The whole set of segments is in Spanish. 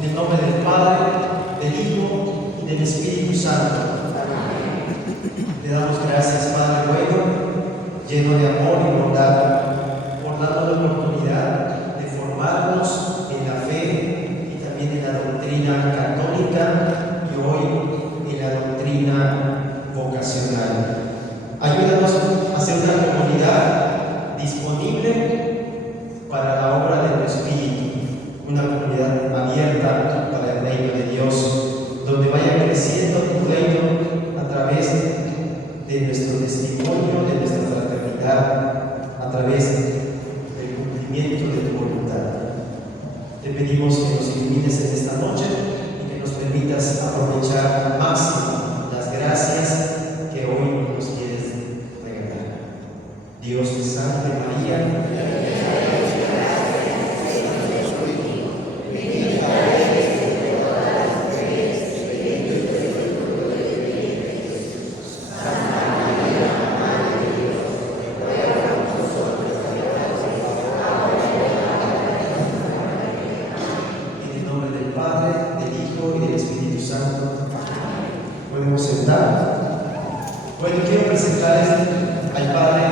En el nombre del Padre, del Hijo y del Espíritu Santo. Le damos gracias, Padre bueno, lleno de amor y bondad, por darnos la oportunidad de formarnos en la fe y también en la doctrina católica y hoy en la doctrina vocacional. Ayúdanos a ser una comunidad disponible para la obra de tu Espíritu, una comunidad abierta para el reino de Dios, donde vaya creciendo tu reino a través de nuestro testimonio, de nuestra fraternidad, a través del cumplimiento de tu voluntad. Te pedimos que nos ilumines en esta noche y que nos permitas aprovechar al máximo las gracias que hoy nos quieres regalar. Dios te salve María. Podemos sentar. Bueno, quiero presentarles al Padre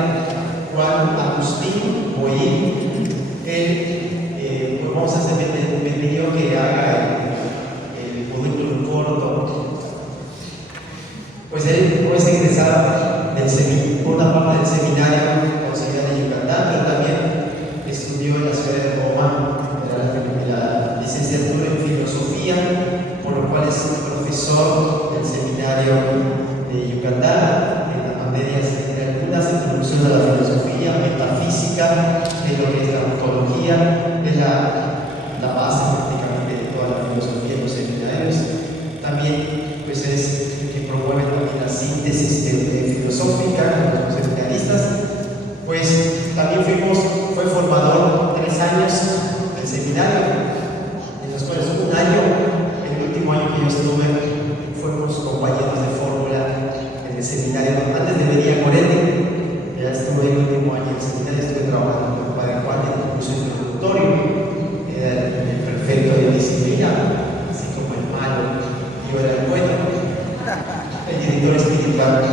Juan Agustín Boyín. Él, pues vamos a hacer, me pidió que haga el currículum corto. Pues él es egresado por una parte del seminario auxiliar de Yucatán, pero también estudió en la ciudad de Roma, la licenciatura en filosofía, por lo cual es profesor del seminario de Yucatán en las materias entre algunas introducción a la filosofía, metafísica, de lo que es la ontología, es la base prácticamente de toda la filosofía en los seminarios. También pues es el que promueve también la síntesis filosófica con los seminaristas. Pues también fue formador 3 años del seminario, en los cuales un año, el último año que yo estuve, fuimos compañeros de fórmula en el seminario. Antes de venir a Coretti, ya estuve el último año en el seminario, estuve trabajando con el Padre Juan en el curso introductorio, era el perfecto de disciplina, así como el malo, yo era el bueno, el director espiritual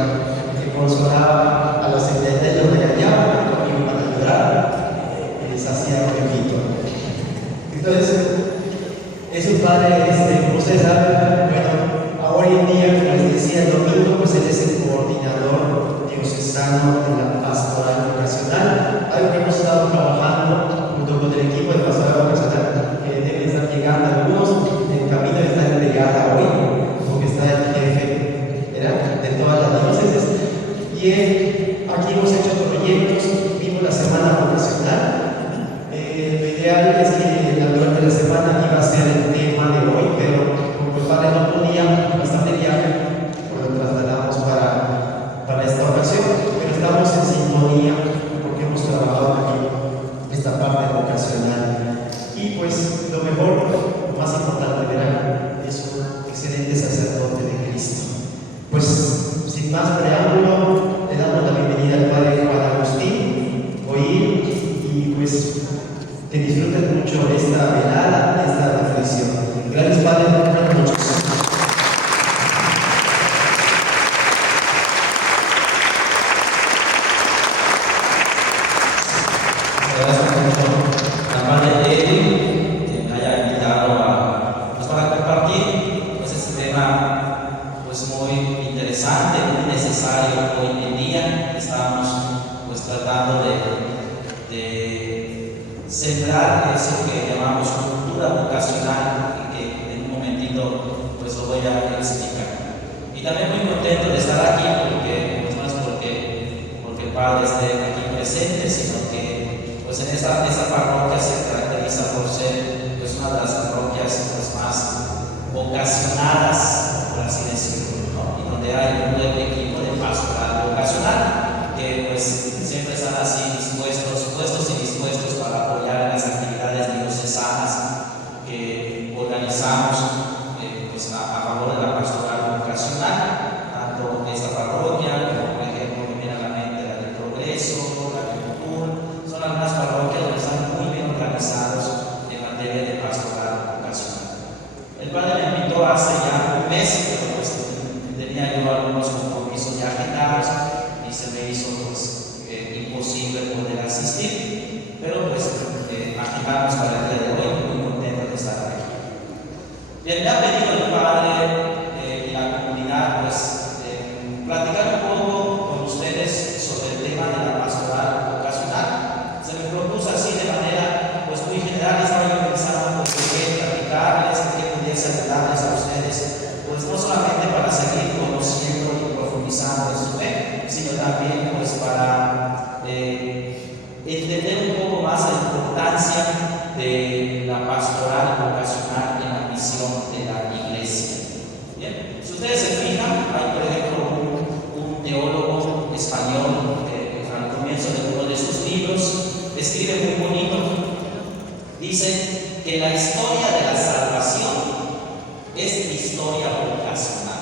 que consolaba a los seminaristas, los regañaba, porque iban a ayudar, y les hacía un poquito. Entonces, es un padre, como ustedes saben, bueno, hoy en día, como les decía, el domingo, pues él es el coordinador diocesano de la pastoral vocacional, algo que hemos estado trabajando junto con el equipo de pastoral vocacional, que deben estar llegando algunos, en camino de estar en llegada hoy, porque está el jefe de todas las diócesis, y aquí hemos hecho proyectos, vimos la semana vocacional. Lo ideal es que durante la semana iba a ser el tema de hoy, pero como el padre no podía, bastante viaje, pues lo trasladamos para esta ocasión, pero estamos en sintonía porque hemos trabajado aquí esta parte vocacional. Y pues lo mejor, lo más importante, verán, es un excelente sacerdote de Cristo. Pues sin más preámbulo, le damos la bienvenida al Padre Juan Agustín Boyín y pues que disfruten mucho esta velada, esta reflexión. Gracias, Padre. Buenas noches. Gracias mucho a Padre Edwin que me haya invitado para compartir pues, este tema pues, muy interesante, muy necesario hoy en día. Estamos pues, tratando de centrar eso que llamamos cultura vocacional y que en un momentito pues lo voy a explicar. Y también muy contento de estar aquí porque pues, no es porque el Padre esté aquí presente, sino que pues en esta parroquia se caracteriza por ser pues, una de las parroquias pues, más vocacionadas, por así decirlo, ¿no? Y donde hay un buen equipo de pastoral vocacional que pues siempre están así puestos y dispuestos para apoyar las actividades diocesanas que organizamos pues a favor de la pastoral vocacional, tanto esta parroquia como por ejemplo que viene a la mente la del Progreso, la de Cultura, son algunas parroquias donde están muy bien organizados en materia de pastoral vocacional. mes, pero pues tenía yo algunos compromisos ya agendados y se me hizo pues imposible poder asistir, pero pues agendamos para el día de hoy, muy contento de estar aquí. Bien, me ha pedido el padre y la comunidad pues platicar un poco con ustedes sobre el tema de la pastoral vocacional. Se me propuso así de manera pues muy general, estaba yo pensando pues qué platicarles, qué pudiese ayudarles a ustedes, pues no solamente para seguir conociendo y profundizando en su fe, sino también pues para entender un poco más la importancia de la pastoral vocacional en la misión de la iglesia. Bien, si ustedes se fijan, hay por ejemplo un teólogo español que al comienzo de uno de sus libros escribe muy bonito, dice que la historia de la salvación es historia vocacional.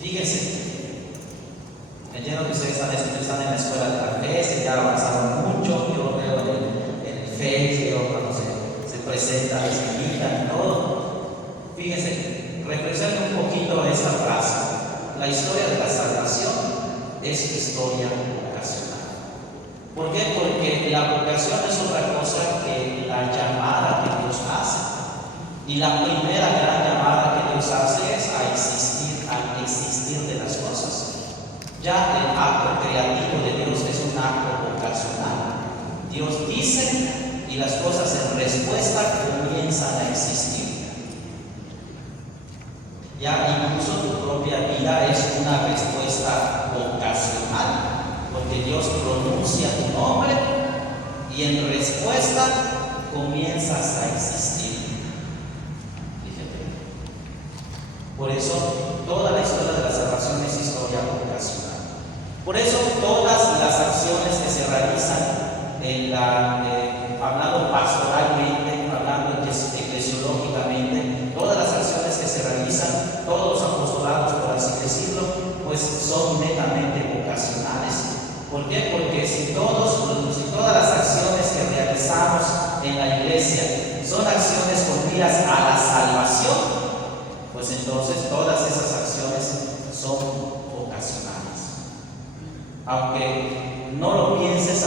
Fíjense, entiendo que ustedes están en la escuela de la fe, ya avanzaron mucho, yo lo veo en el Facebook, cuando se presentan, les invitan y todo. Fíjense, reflexionen un poquito esta frase. La historia de la salvación es historia vocacional. ¿Por qué? Porque la vocación es otra cosa que la llamada que Dios hace. Y la primera gran llamada que Dios hace es al existir de las cosas. Ya el acto creativo de Dios es un acto vocacional. Dios dice y las cosas en respuesta comienzan a existir. Ya incluso tu propia vida es una respuesta vocacional, porque Dios pronuncia tu nombre y en respuesta comienzas a existir. Fíjate. Por eso toda la historia de la salvación es historia vocacional. Por eso todas las acciones que se realizan hablando pastoralmente, hablando eclesiológicamente, todas las acciones que se realizan, todos los apostolados, por así decirlo, pues son netamente vocacionales. ¿Por qué? Porque si todas las acciones que realizamos en la iglesia son acciones con miras a la salvación, pues entonces todas esas acciones son vocacionales. Aunque no lo pienses,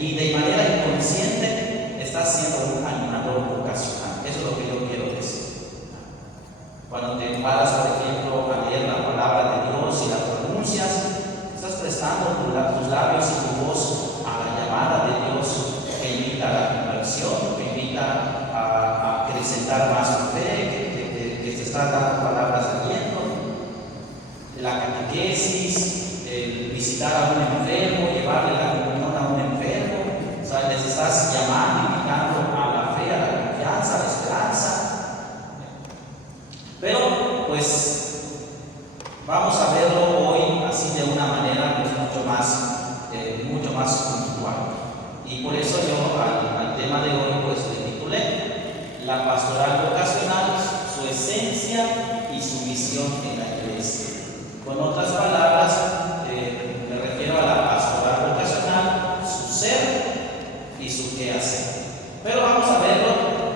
y de manera inconsciente, estás siendo un animador vocacional. Eso es lo que yo quiero decir. Cuando te paras, por ejemplo, a leer la palabra de Dios y la pronuncias, estás prestando tus labios y tu voz a la llamada de Dios que invita a la conversión, que invita a acrecentar más tu fe, que te está dando palabras de aliento, la catequesis, visitar a un enfermo, llevarle la comunión a un enfermo. O sea, les estás llamando, invitando a la fe, a la confianza, a la esperanza. Pero, pues, vamos a verlo hoy así de una manera pues, mucho más puntual. Y por eso yo al tema de hoy pues le titulé La pastoral vocacional, su esencia y su misión en la iglesia. Con otras palabras, me refiero a la pastoral vocacional, su ser y su qué hacer. Pero vamos a verlo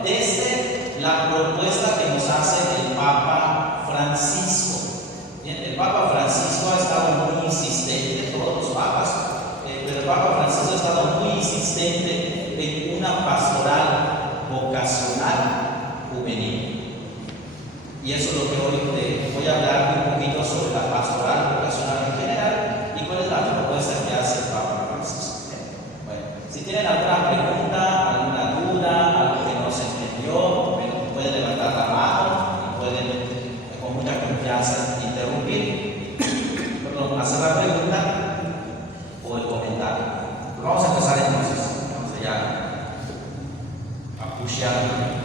desde la propuesta que nos hace el Papa Francisco. Bien, el Papa Francisco ha estado muy insistente, todos los papas, pero el Papa Francisco ha estado muy insistente en una pastoral vocacional juvenil. Y eso es lo que hoy voy a hablar un poquito sobre la pastoral vocacional en general y cuál es la propuesta que hace el Papa Francisco. Bueno, si tienen alguna pregunta, alguna duda, algo que no se entendió, pueden levantar la mano y pueden con mucha confianza interrumpir, perdón, hacer la pregunta o el comentario. Pero vamos a empezar entonces, vamos allá a pushear.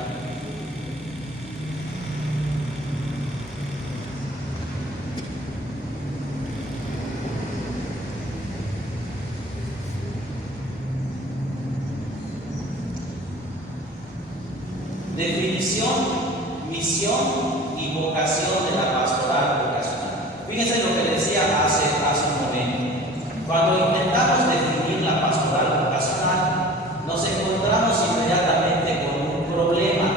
Definición, misión y vocación de la pastoral vocacional. Fíjense lo que decía hace un momento. Cuando intentamos definir la pastoral vocacional, nos encontramos inmediatamente con un problema.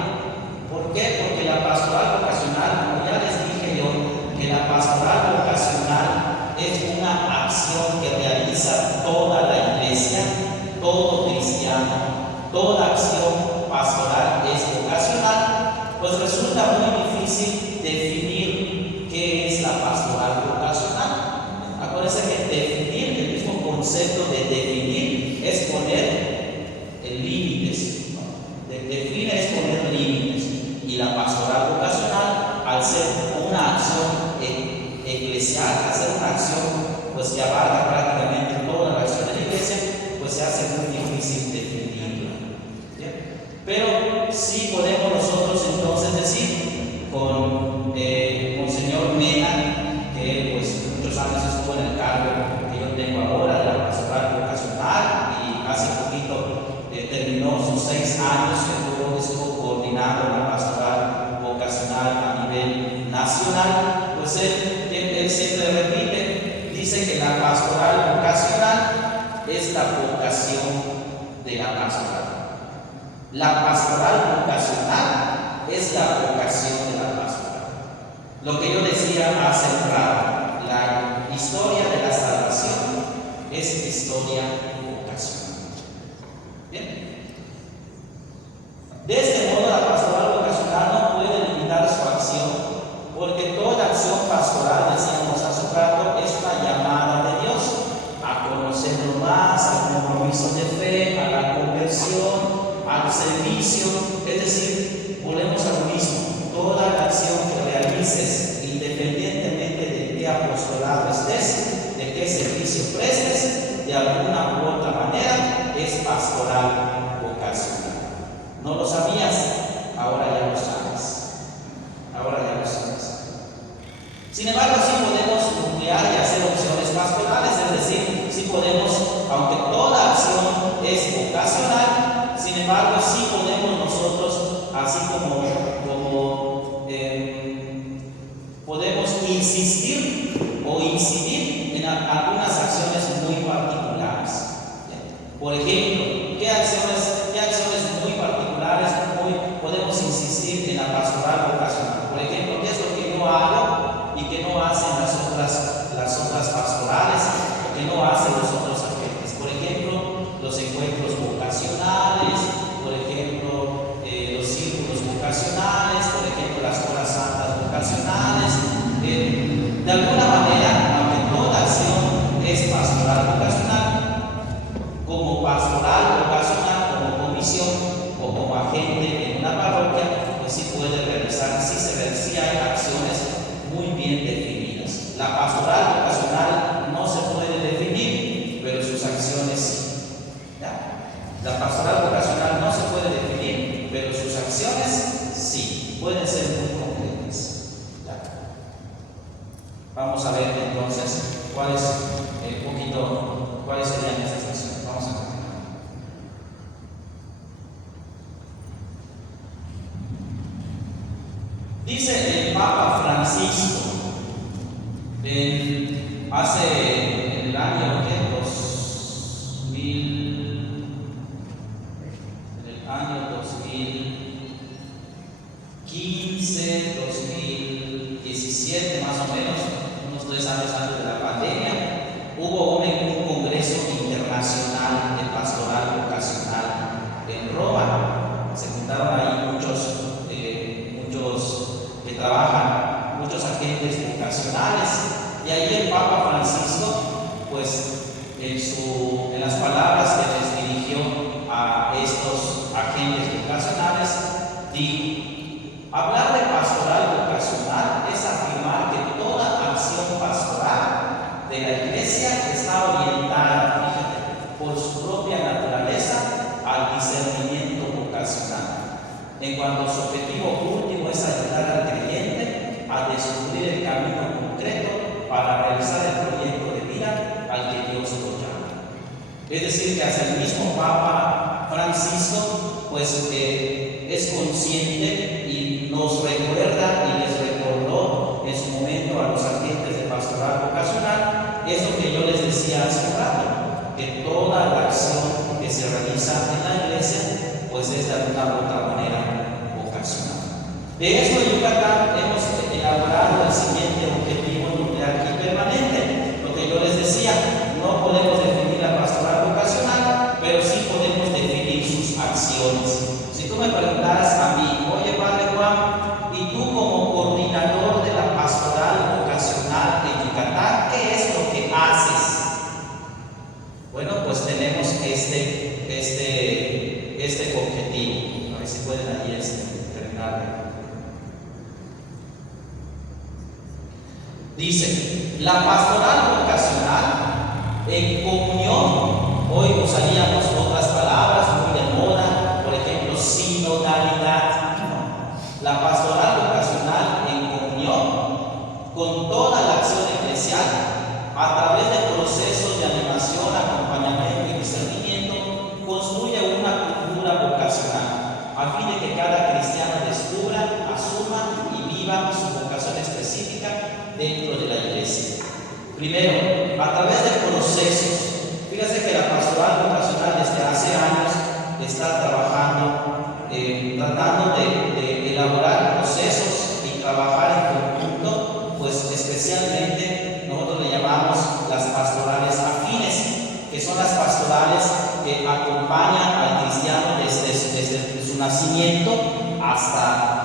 ¿Por qué? Porque la pastoral vocacional, como Y la pastoral vocacional, al ser una acción eclesial, al ser una acción pues que abarca prácticamente toda la acción de la iglesia, pues se hace muy difícil definirla. ¿Bien? Pero sí podemos nosotros entonces decir con Monseñor Mena, que pues muchos años estuvo en el cargo que yo tengo ahora de la pastoral vocacional y hace poquito terminó sus 6 años que estuvo coordinando la pastoral vocacional a nivel nacional. Pues él siempre repite, dice que la pastoral vocacional es la vocación de la pastoral. La pastoral vocacional es la vocación de la pastoral. Lo que yo decía hace un rato, la historia de la salvación es historia vocacional. Bien. De este modo, la pastoral vocacional no puede limitar su acción, porque toda acción pastoral, decíamos hace un rato, es una llamada de Dios a conocerlo más, al compromiso de fe, a la conversión, al servicio. Es decir, volvemos a lo mismo, toda la acción que realices, independientemente de qué apostolado estés, de qué servicio prestes, de alguna u otra manera es pastoral vocacional. ¿No lo sabías? Ahora ya lo sabes. Ahora ya lo sabes. Sin embargo, sí podemos nuclear y hacer opciones pastorales, es decir, sí podemos, aunque toda acción es vocacional, sin embargo, sí podemos nosotros, así como podemos insistir o incidir en algunas acciones muy particulares. Por ejemplo, ¿qué acciones muy particulares podemos insistir en la pastoral vocacional? Por ejemplo, ¿qué es lo que yo hago y que no hacen las otras pastorales o que no hacen los otros agentes? Por ejemplo, los encuentros vocacionales, por ejemplo, los círculos vocacionales, por ejemplo, las horas santas vocacionales. De alguna manera, aunque toda acción es pastoral vocacional, como pastoral vocacional, como comisión o como agente en una parroquia, pues sí puede realizar, sí hay acciones muy bien definidas. La pastoral vocacional no se puede definir, pero sus acciones sí. ¿Ya? La pastoral vocacional no se puede definir, pero sus acciones sí, pueden ser muy concretas. ¿Ya? Vamos a ver entonces cuáles serían esas acciones. Vamos a ver. Dice el Papa Francisco en el año 2015, 2017 más o menos, unos 3 años antes de la pandemia, hubo un congreso internacional de pastoral vocacional en Roma. Se juntaron ahí muchos que trabajan, muchos agentes vocacionales, y ahí el Papa Francisco, pues en las palabras que les dirigió a estos agentes vocacionales, dijo: hablar de pastoral vocacional es afirmar que toda acción pastoral de la Iglesia está orientada, fíjate, por su propia naturaleza al discernimiento vocacional, en cuanto su objetivo último es ayudar al creyente a descubrir el camino concreto para realizar el proyecto de vida al que Dios lo llama. Es decir, que hasta el mismo Papa Francisco pues es consciente y nos recuerda y les recordó en su momento a los agentes de pastoral vocacional eso que yo les decía hace un rato, que toda la acción que se realiza en la iglesia pues es de alguna u otra manera vocacional. De esto en Yucatán hemos elaborado el siguiente objetivo nuclear y permanente. Lo que yo les decía, no podemos definir la pastoral vocacional, pero sí podemos definir sus acciones. Si tú me preguntaras a mí, oye Padre Juan, ¿y tú como coordinador de la pastoral vocacional en Yucatán, qué es lo que haces? Bueno, pues tenemos este objetivo. A ver si pueden ahí terminar Dice, la pastoral vocacional en comunión, hoy usaríamos otras palabras muy de moda, por ejemplo, sinodalidad. La pastoral vocacional en comunión con toda la acción eclesial a través de procesos de animación, acompañamiento y discernimiento construye una cultura vocacional a fin de que cada cristiano descubra, asuma y viva su vocación específica dentro de la iglesia. Primero, a través de procesos. Fíjense que la pastoral vocacional desde hace años está trabajando, tratando de elaborar procesos y trabajar en conjunto, pues especialmente nosotros le llamamos las pastorales afines, que son las pastorales que acompañan al cristiano desde su nacimiento hasta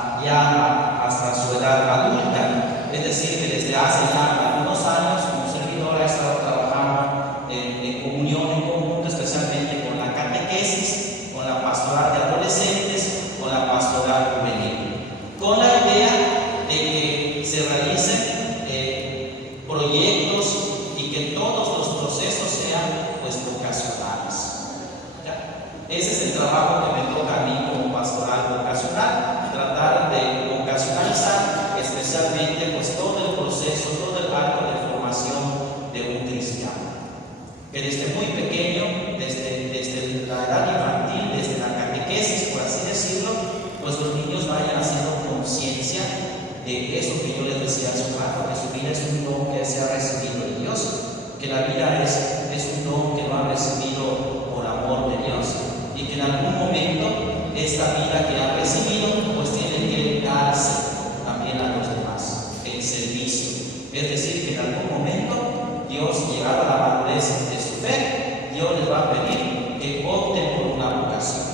su edad adulta. Es decir, que desde hace ya algunos años un servidor ha estado trabajando en comunión en conjunto, especialmente con la catequesis, con la pastoral de adolescentes, con la pastoral juvenil, con la idea de que se realicen proyectos y que todos los procesos sean pues vocacionales. ¿Ya? Ese es el trabajo que me toca a mí como pastoral vocacional, tratar de vocacionalizar especialmente pues todo el proceso, todo el arco de formación de un cristiano, que desde muy pequeño, desde la edad infantil, desde la catequesis, por así decirlo, pues los niños vayan haciendo conciencia de eso que yo les decía hace un rato, que su vida es un don que se ha recibido de Dios, que la vida es un don que lo ha recibido por amor de Dios y que en algún momento esta vida que ha recibido pues tiene que darse también a los demás en servicio. Es decir, que en algún momento Dios, llegado a la madurez de su fe, Dios les va a pedir que opten por una vocación.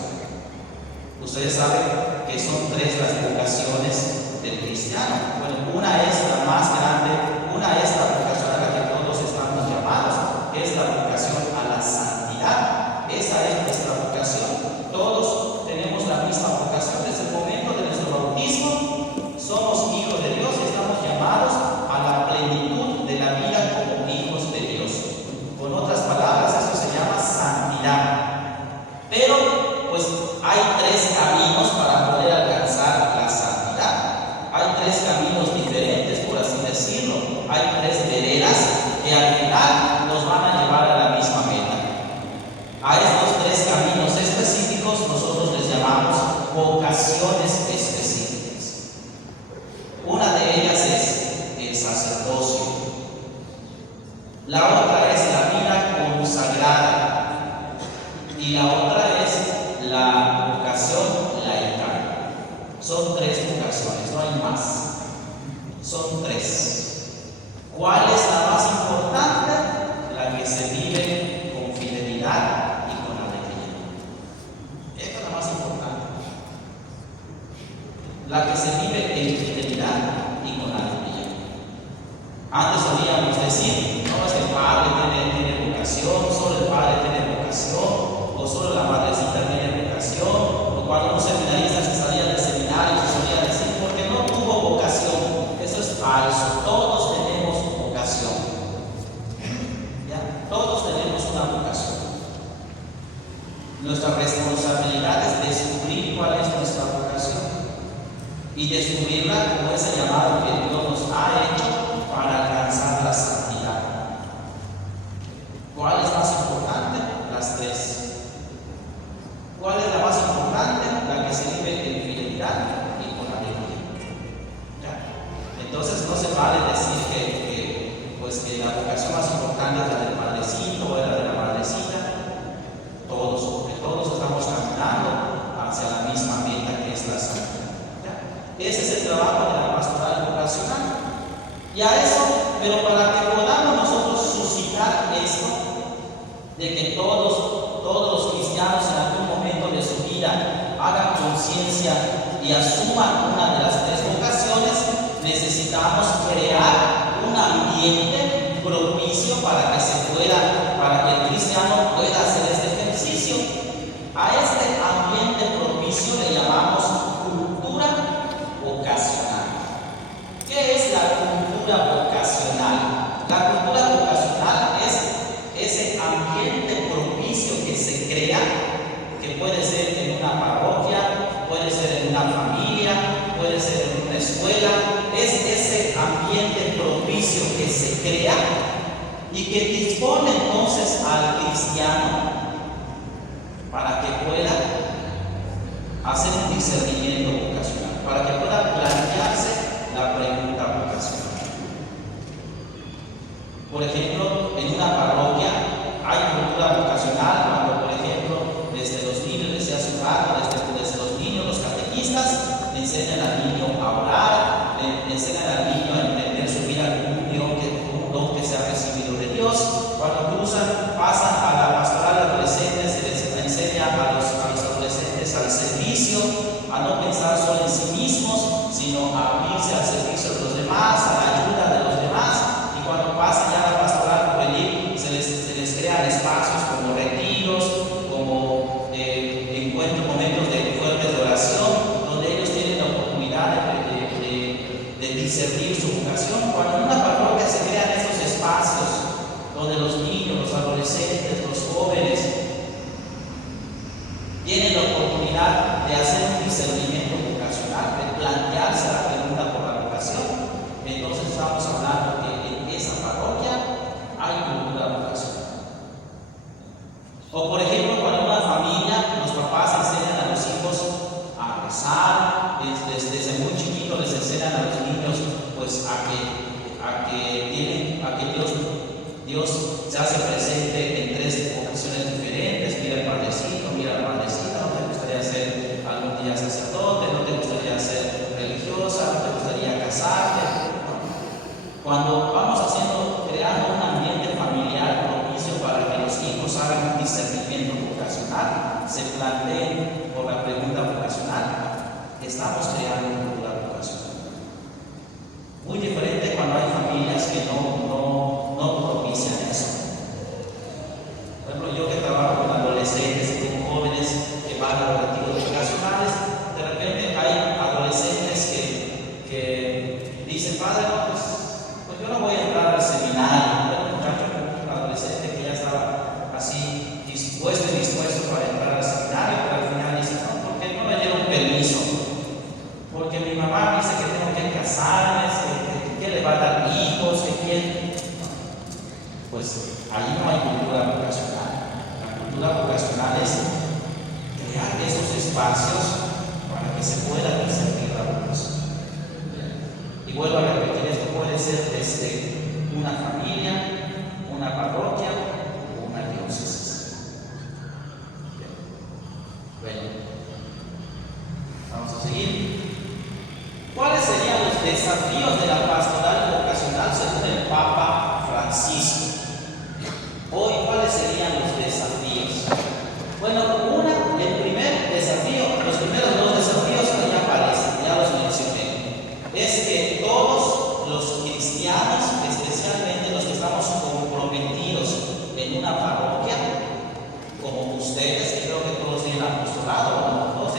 Ustedes saben que son tres las vocaciones del cristiano. Bueno, una es la más grande, una es la vocación a la que todos estamos llamados, que es la vocación a la santidad. Esa es nuestra vocación. Todos tenemos la misma vocación. Desde el momento de nuestro bautismo somos hijos de Dios y estamos llamados a la plenitud de la vida como hijos de Dios. Con otras palabras, eso se llama santidad. Pero pues hay tres caminos para poder alcanzar la santidad. Hay tres caminos diferentes, por así decirlo. Hay tres veredas que al final nos van a llevar a la misma meta. A estos tres caminos específicos nosotros les llamamos vocaciones específicas. Una de ellas es el sacerdocio. La otra es la vida consagrada. Y la otra es la vocación laical. Son tres vocaciones, no hay más. Son tres. ¿Cuál es la más importante? La que se vive con fidelidad y con alegría. Esta es la más importante. La que se vive en fidelidad y con alegría. Antes solíamos decir, no es que el padre tiene vocación, solo el padre tiene vocación, o solo la madrecita tiene vocación, o cuando un seminarista se salía del seminario se solía decir, porque no tuvo vocación. Eso es falso. Todos tenemos vocación. ¿Ya? Todos tenemos una vocación. Nuestra responsabilidad es descubrir cuál es nuestra vocación y descubrirla como ese llamado que Dios nos ha hecho para alcanzar la santidad. ¿Cuál es más importante? Las tres. ¿Cuál es la más importante? La que se vive en fidelidad y con alegría. ¿Ya? Entonces no se vale decir que la vocación más importante es la del padrecito o la de la madrecita. Todos, porque todos estamos caminando hacia la misma meta que es la santidad. ¿Ya? Ese es el trabajo de la pastoral vocacional. Y a eso, pero para que podamos nosotros suscitar esto, de que todos los cristianos en algún momento de su vida hagan conciencia y asuman una de las tres vocaciones, necesitamos crear un ambiente propicio para que el cristiano pueda hacer este ejercicio. A este ambiente propicio le llamamos cultura vocacional. ¿Qué es la cultura vocacional? escuela, es ese ambiente propicio que se crea y que dispone entonces al cristiano para que pueda hacer un discernimiento vocacional, para que pueda plantearse la pregunta vocacional. Por ejemplo, en una parroquia hay cultura vocacional cuando, por ejemplo, desde los niños, desde hace un rato, desde los niños, los catequistas le enseñan al niño a orar, le enseñan al niño a entender su vida como un don que se ha recibido de Dios. Cuando pasan a la pastoral adolescente, se les enseña a los adolescentes al servicio, a no pensar solo en sí mismos, sino a abrirse al servicio de los demás, a la ayuda de los demás. Y cuando pasan ya a la pastoral juvenil, se les crean espacios como retiros, como encuentros, momentos de fuertes de oración, donde ellos tienen la oportunidad de discernir su vocación. Cuando en una parroquia se crean estos espacios, donde los niños, los adolescentes, los jóvenes tienen la oportunidad de hacer un discernimiento vocacional, de plantearse la pregunta por la vocación, entonces estamos hablando que en esa parroquia hay cultura vocacional. O por ejemplo, cuando en una familia los papás enseñan a los hijos a rezar, desde muy chiquitos les enseñan a los niños pues a que Dios se hace presente en 3 ocasiones diferentes. Mira al padrecito, mira a la madrecita, no te gustaría ser algún día sacerdote, no te gustaría ser religiosa, no te gustaría casarte. Cuando vamos creando un ambiente familiar propicio para que los hijos hagan un discernimiento vocacional, se planteen por la pregunta vocacional, estamos creando una cultura vocacional. Muy diferente cuando hay familias que no propician eso. Por ejemplo, yo que trabajo con adolescentes y con jóvenes que van a los retiros vocacionales, de repente hay adolescentes que dicen, padre, pues yo no voy a entrar al seminario. Era un adolescente que ya estaba así dispuesto para entrar al seminario, pero al final dice, no, porque no me dieron permiso, porque mi mamá dice que tengo que casarme, que le va a dar hijos, que quién. Pues ahí no hay cultura vocacional. La cultura vocacional es crear esos espacios para que se pueda discernir la vocación. Y vuelvo a repetir, esto puede ser desde una familia, una parroquia o una diócesis. Bueno, vamos a seguir. ¿Cuáles serían los desafíos de la pastoral vocacional según el Papa Francisco? Hoy, ¿cuáles serían los desafíos? Bueno, el primer desafío, los primeros 2 desafíos que ya aparecen, ya los mencioné, es que todos los cristianos, especialmente los que estamos comprometidos en una parroquia, como ustedes, que creo que todos tienen apostolado, ¿no? Todos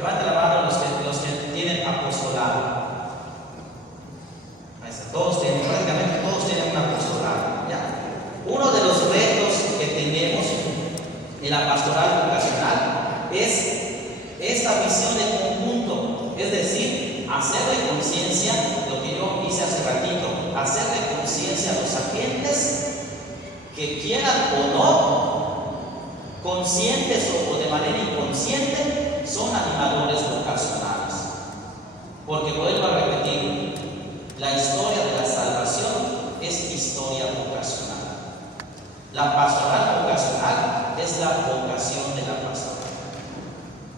levanten la mano los que tienen apostolado. Prácticamente todos tienen un apostolado, ¿ya? Uno de los retos que tenemos en la pastoral vocacional es esta visión de conjunto, es decir, hacerle conciencia, lo que yo hice hace ratito, hacerle conciencia a los agentes que quieran o no, conscientes o de manera inconsciente, son animadores vocacionales. Porque vuelvo a repetir, la historia de la salvación es historia vocacional. La pastoral vocacional es la vocación de la pastoral.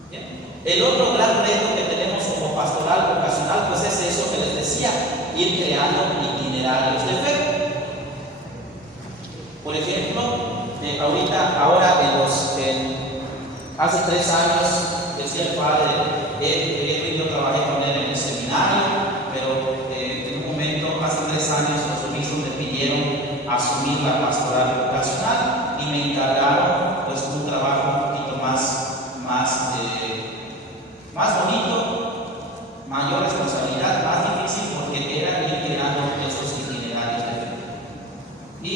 ¿Bien? El otro gran reto que tenemos como pastoral vocacional, pues es eso que les decía, ir creando itinerarios de fe. Por ejemplo, hace 3 años, decía el padre, yo trabajé con él en el seminario, pero en un momento, hace 3 años, los obispos me pidieron asumir la pastoral vocacional y me encargaron pues un trabajo un poquito más bonito, mayor responsabilidad, más difícil, porque era ir creando estos itinerarios de fe. Y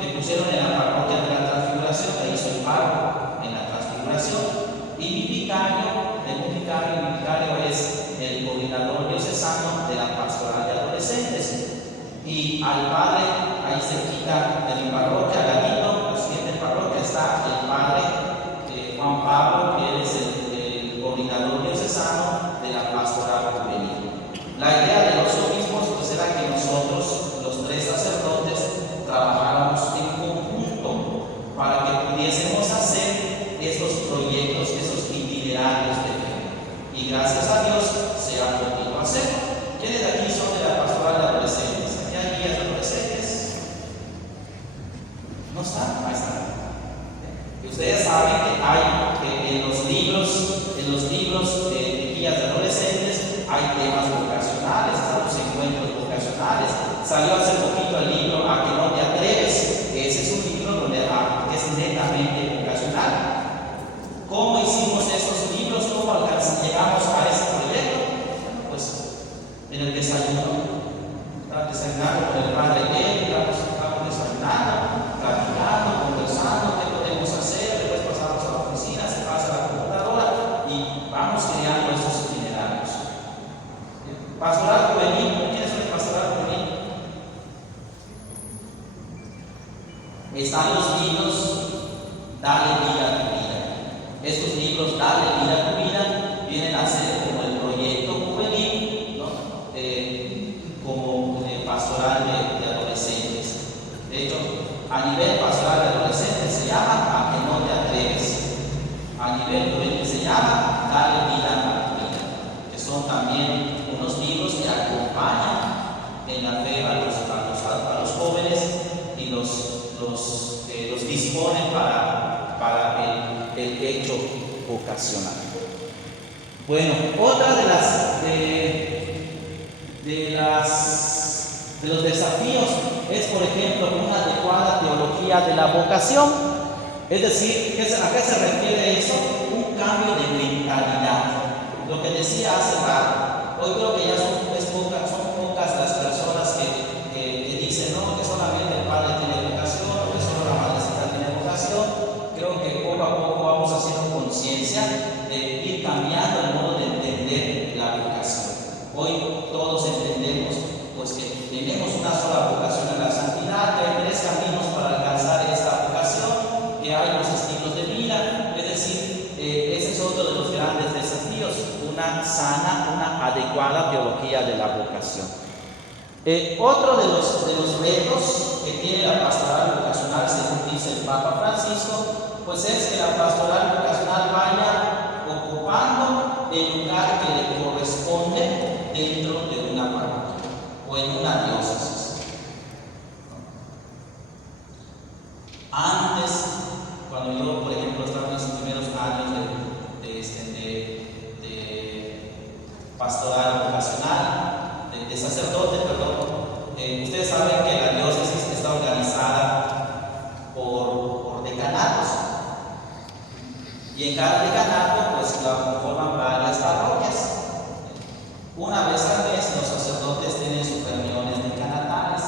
me pusieron en la parroquia de la Transfiguración, ahí soy párroco en la Transfiguración, y mi vicario es el coordinador diocesano al padre, ahí cerquita de mi parroquia, al ladito, la siguiente parroquia, está el padre Juan Pablo, que es el coordinador diocesano de la pastoral juvenil. La idea de los obispos pues era que nosotros, los 3 sacerdotes, trabajáramos en conjunto para que pudiésemos hacer esos proyectos, esos itinerarios de fe. Y gracias a Dios se ha podido hacer. ¿Quiénes de aquí son de la pastoral de adolescentes? ¿Aquí hay guías de adolescentes? ¿No están? Ahí están. Y ustedes saben que hay en los libros de guías de adolescentes hay temas vocacionales, están los encuentros vocacionales. Salió hace poquito el libro A que no te atreves. Ese es un libro donde es netamente vocacional. ¿Cómo hicimos esos libros? ¿Cómo llegamos a ese proyecto? Pues en el desayuno. Estaba desayunando con el padre Eli, estamos desayunando, platicando, conversando, qué podemos hacer. Después pasamos a la oficina, se pasa a la computadora y vamos creando estos itinerarios. Pastoral juvenil, ¿quién es el pastoral juvenil? Están los libros Dale vida a tu vida. Estos libros Dale vida a tu vida vienen a ser como el proyecto juvenil, ¿no? Como pastoral de adolescentes. De hecho, a nivel pastoral de adolescentes se llama A que no te atreves. A nivel juvenil se llama Dale vida a tu vida, que son también unos libros que acompañan en la fe a los jóvenes y los disponen para el hecho vocacional. Bueno, otra de los desafíos es, por ejemplo, una adecuada teología de la vocación. Es decir, ¿a qué se refiere eso? Un cambio de mentalidad. Lo que decía hace rato, hoy creo que ya son pocas las personas que dicen, no, que solamente el padre tiene vocación, o que solo la madrecita tiene vocación. Creo que poco a poco vamos haciendo conciencia de ir cambiando el modo de entender la vocación. Hoy todos entendemos pues, que tenemos una sola vocación en la santidad, que hay 3 caminos para alcanzar esta vocación, que hay los estilos de vida. Es decir, ese es otro de los grandes desafíos, una sana, una adecuada teología de la vocación. Otro de los retos que tiene la pastoral vocacional, según dice el Papa Francisco, pues es que la pastoral vocacional vaya ocupando el lugar que le corresponde dentro de una parroquia o en una diócesis. Antes, cuando yo, por ejemplo, estaba en los primeros años de pastoral vocacional, de sacerdote, ustedes saben que la diócesis está organizada por decanatos. Y en cada decanato, pues la conforman varias parroquias. Una vez al mes, los sacerdotes tienen sus reuniones decanatales.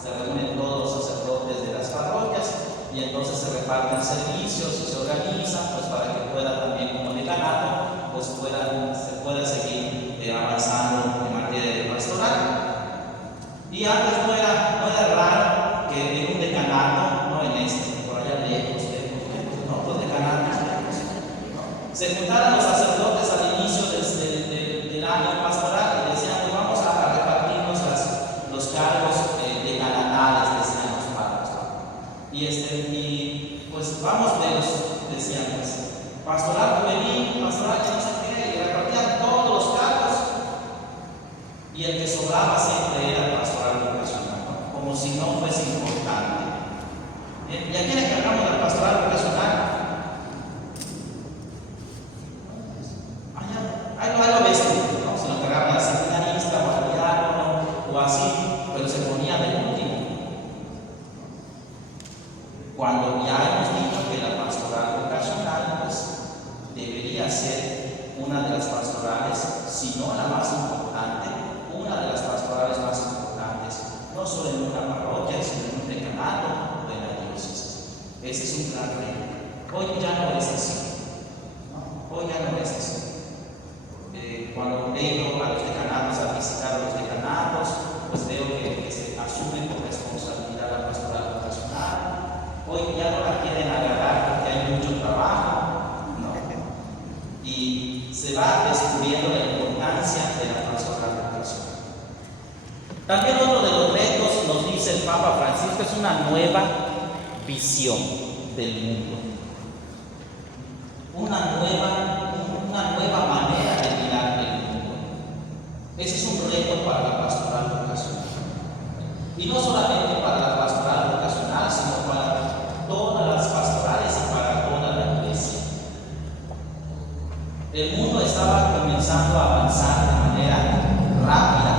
Se reúnen todos los sacerdotes de las parroquias y entonces se reparten servicios y se organizan, pues para que pueda también, como decanato, pues se pueda seguir avanzando en materia de pastoral. Y antes no era raro que en un decanato, no en por allá lejos, en otros decanatos, se juntaran los sacerdotes al inicio del año pastoral y decían, pues vamos a repartirnos los cargos decanatales, decían los padres. Y pues vamos decían, pues, pastoral juvenil, pastoral que no sé qué, y repartían todos los cargos. Y el que sobraba siempre era el pastoral vocacional, ¿no? Como si no fuese importante. ¿Y a quién encargamos del pastoral vocacional? Ahí lo ves tú, ¿no? Se lo encargaban al seminarista o al diácono o así, pero se ponía de último. Cuando ya hemos dicho que la pastoral vocacional, pues, debería ser una de las pastorales, si no la más importante, una de las pastorales más importantes, no solo en una parroquia, sino en un decanato o en la diócesis. Ese es un gran reto. Hoy ya no es así, ¿no? Hoy ya no es así. Cuando he ido a los decanatos, a visitar a los decanatos, pues veo que se asume importancia de la pastoral vocacional. También otro de los retos, nos dice el Papa Francisco, es una nueva visión del mundo. Una nueva manera de mirar el mundo. Ese es un reto para la pastoral vocacional. Y no solamente para la pastoral vocacional, sino para todas las pastorales y para toda la iglesia. El mundo estaba comenzando a avanzar de manera rápida.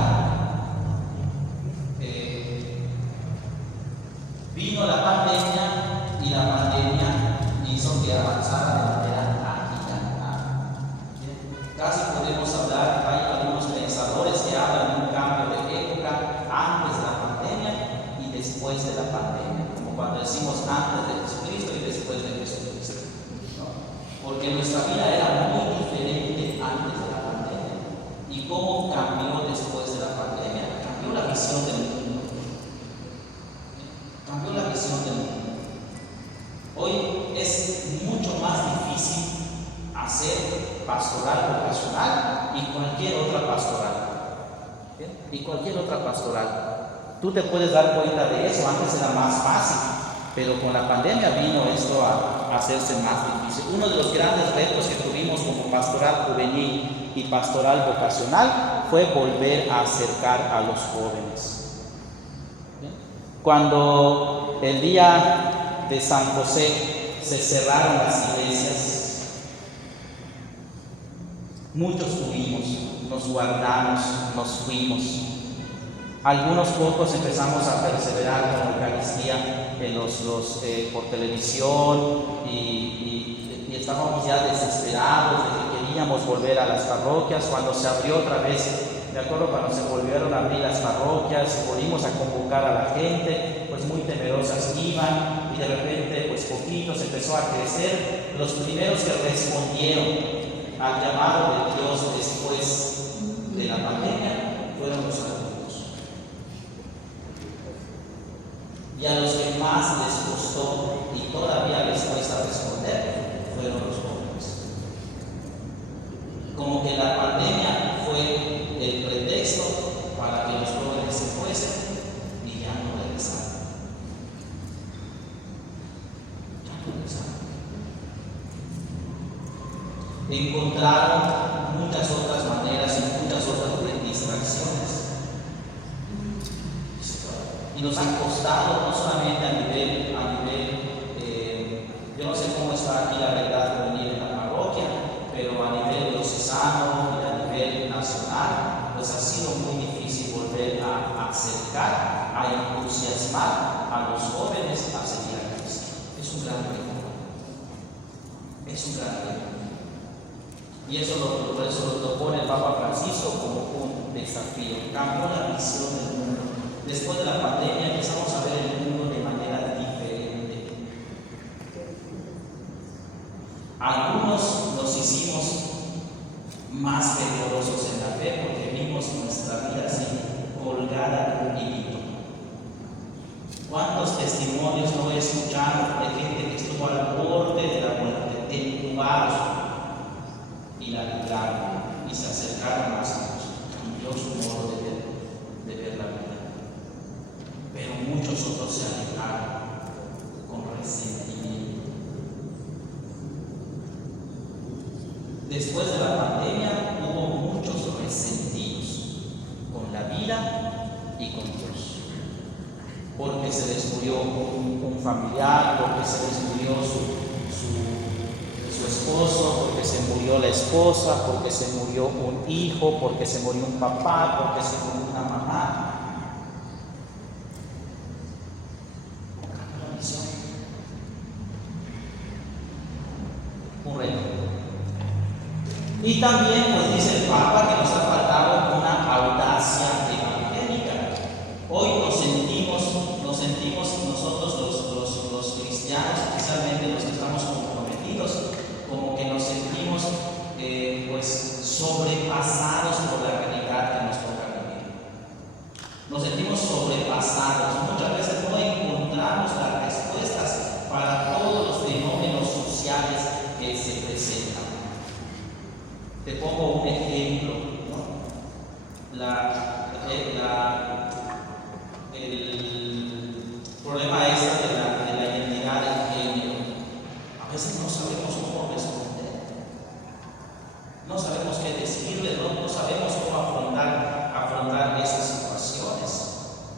Vino la pandemia y la pandemia hizo que avanzara de manera agigantada. Casi podemos hablar, hay algunos pensadores que hablan de un cambio de época antes de la pandemia y después de la pandemia, como cuando decimos antes de Jesucristo y después de Jesucristo, ¿no? Porque nuestra vida era muy diferente antes de la pandemia. ¿Y cómo cambió después de la pandemia? Cambió la visión del mundo. Cambió la visión del mundo. Hoy es mucho más difícil hacer pastoral vocacional y cualquier otra pastoral. ¿Bien? Y cualquier otra pastoral. Tú te puedes dar cuenta de eso, antes era más fácil, pero con la pandemia vino esto a hacerse más difícil. Uno de los grandes retos que tuvimos como pastoral juvenil y pastoral vocacional fue volver a acercar a los jóvenes. Cuando el día de San José se cerraron las iglesias, muchos huimos, nos guardamos, nos fuimos. Algunos pocos empezamos a perseverar con la Eucaristía por televisión y estábamos ya desesperados de que queríamos volver a las parroquias. Cuando se abrió otra vez, de acuerdo, cuando se volvieron a abrir las parroquias, volvimos a convocar a la gente, pues muy temerosas iban y de repente pues poquitos empezó a crecer. Los primeros que respondieron al llamado de Dios después de la pandemia fueron los adultos. Y a los que más les costó y todavía les cuesta responder fueron los jóvenes. Como que la pandemia fue el pretexto para que los jóvenes se fuesen y ya no regresaron. Encontraron muchas otras maneras y muchas otras distracciones. Y nos han costado, no solamente a nivel yo no sé cómo está aquí la verdad juvenil en la parroquia, pero a nivel diocesano y a nivel nacional, pues ha sido muy difícil volver a acercar, a entusiasmar a los jóvenes a seguir a Cristo. Es un gran reto. Es un gran reto. Y eso lo pone el Papa Francisco como un desafío. Cambió la visión del mundo. Después de la pandemia empezamos a ver el mundo de manera diferente. Algunos nos hicimos más fervorosos en la fe porque vimos nuestra vida así, colgada de un hilito. ¿Cuántos testimonios no he escuchado de gente que estuvo al borde de la muerte, entubados, y la libraron y se acercaron más a Dios? Cambió su modo de ver la vida. Pero muchos otros se alejaron con resentimiento. Después de la pandemia hubo muchos resentidos con la vida y con Dios. Porque se les murió un familiar, porque se les murió su esposo, porque se murió la esposa, porque se murió un hijo, porque se murió un papá, porque se murió una mamá. Un reto. Y también pues dice el Papa que nos ha faltado una audacia evangélica. Hoy nos sentimos nosotros los cristianos, especialmente los que estamos comprometidos, como que nos sentimos pues sobrepasados por la realidad que nos toca vivir. Nos sentimos sobrepasados. Muchas veces no encontramos las respuestas para todos los fenómenos sociales que se presentan. Te pongo un ejemplo. el problema es de la identidad del género. A veces no sabemos cómo responder, no sabemos qué decirle, no sabemos cómo afrontar esas situaciones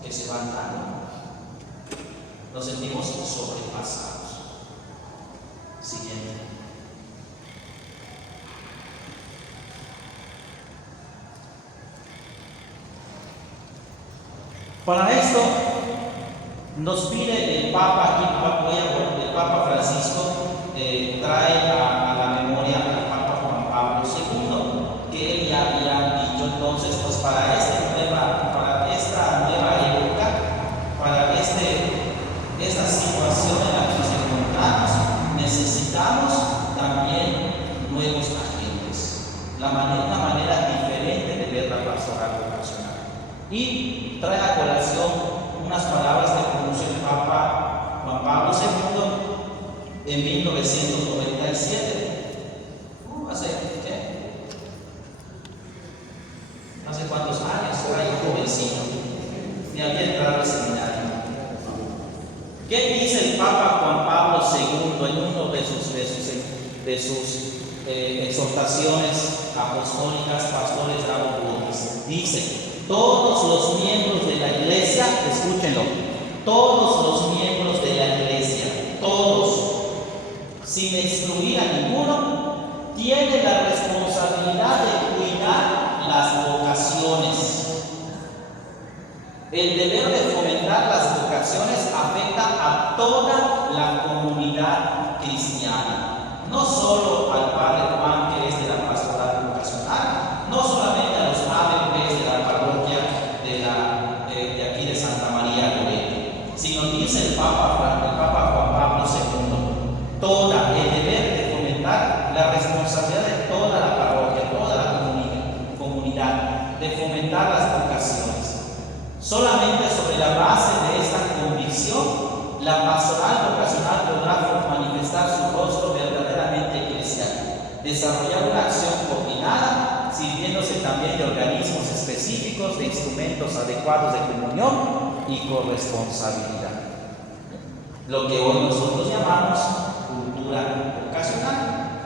que se van dando. Nos sentimos sobrepasados. Siguiente. Para esto nos pide el Papa, aquí el Papa Francisco trae a la memoria al Papa Juan Pablo II, que él ya había dicho entonces, pues para esta nueva época, para esta situación en la que nos encontramos, necesitamos también nuevos agentes, una manera diferente de ver la pastoral vocacional. Y trae a colación unas palabras que pronunció el Papa Juan Pablo II en 1997. ¿Hace cuántos años? Era un jovencito, ni había entrado al seminario. ¿Qué dice el Papa Juan Pablo II en uno de sus exhortaciones apostólicas, Pastores Labor? Dice: todos los miembros de la iglesia, escúchenlo, todos los miembros de la iglesia, todos, sin excluir a ninguno, tienen la responsabilidad de cuidar las vocaciones. El deber de fomentar las vocaciones afecta a toda la comunidad cristiana, no solo al Padre Juan, que es de la pastoral vocacional, no solamente a los ABPs de la parroquia de aquí de Santa María Goretti, sino dice el Papa Juan Pablo II, el deber de fomentar la responsabilidad de toda la parroquia, toda la comunidad, de fomentar las vocaciones. Solamente sobre la base de esta convicción, la pastoral vocacional podrá manifestar su rostro verdaderamente eclesial, desarrollar una acción coordinada, sirviéndose también de organismos específicos, de instrumentos adecuados de comunión y corresponsabilidad. Lo que hoy nosotros llamamos cultura vocacional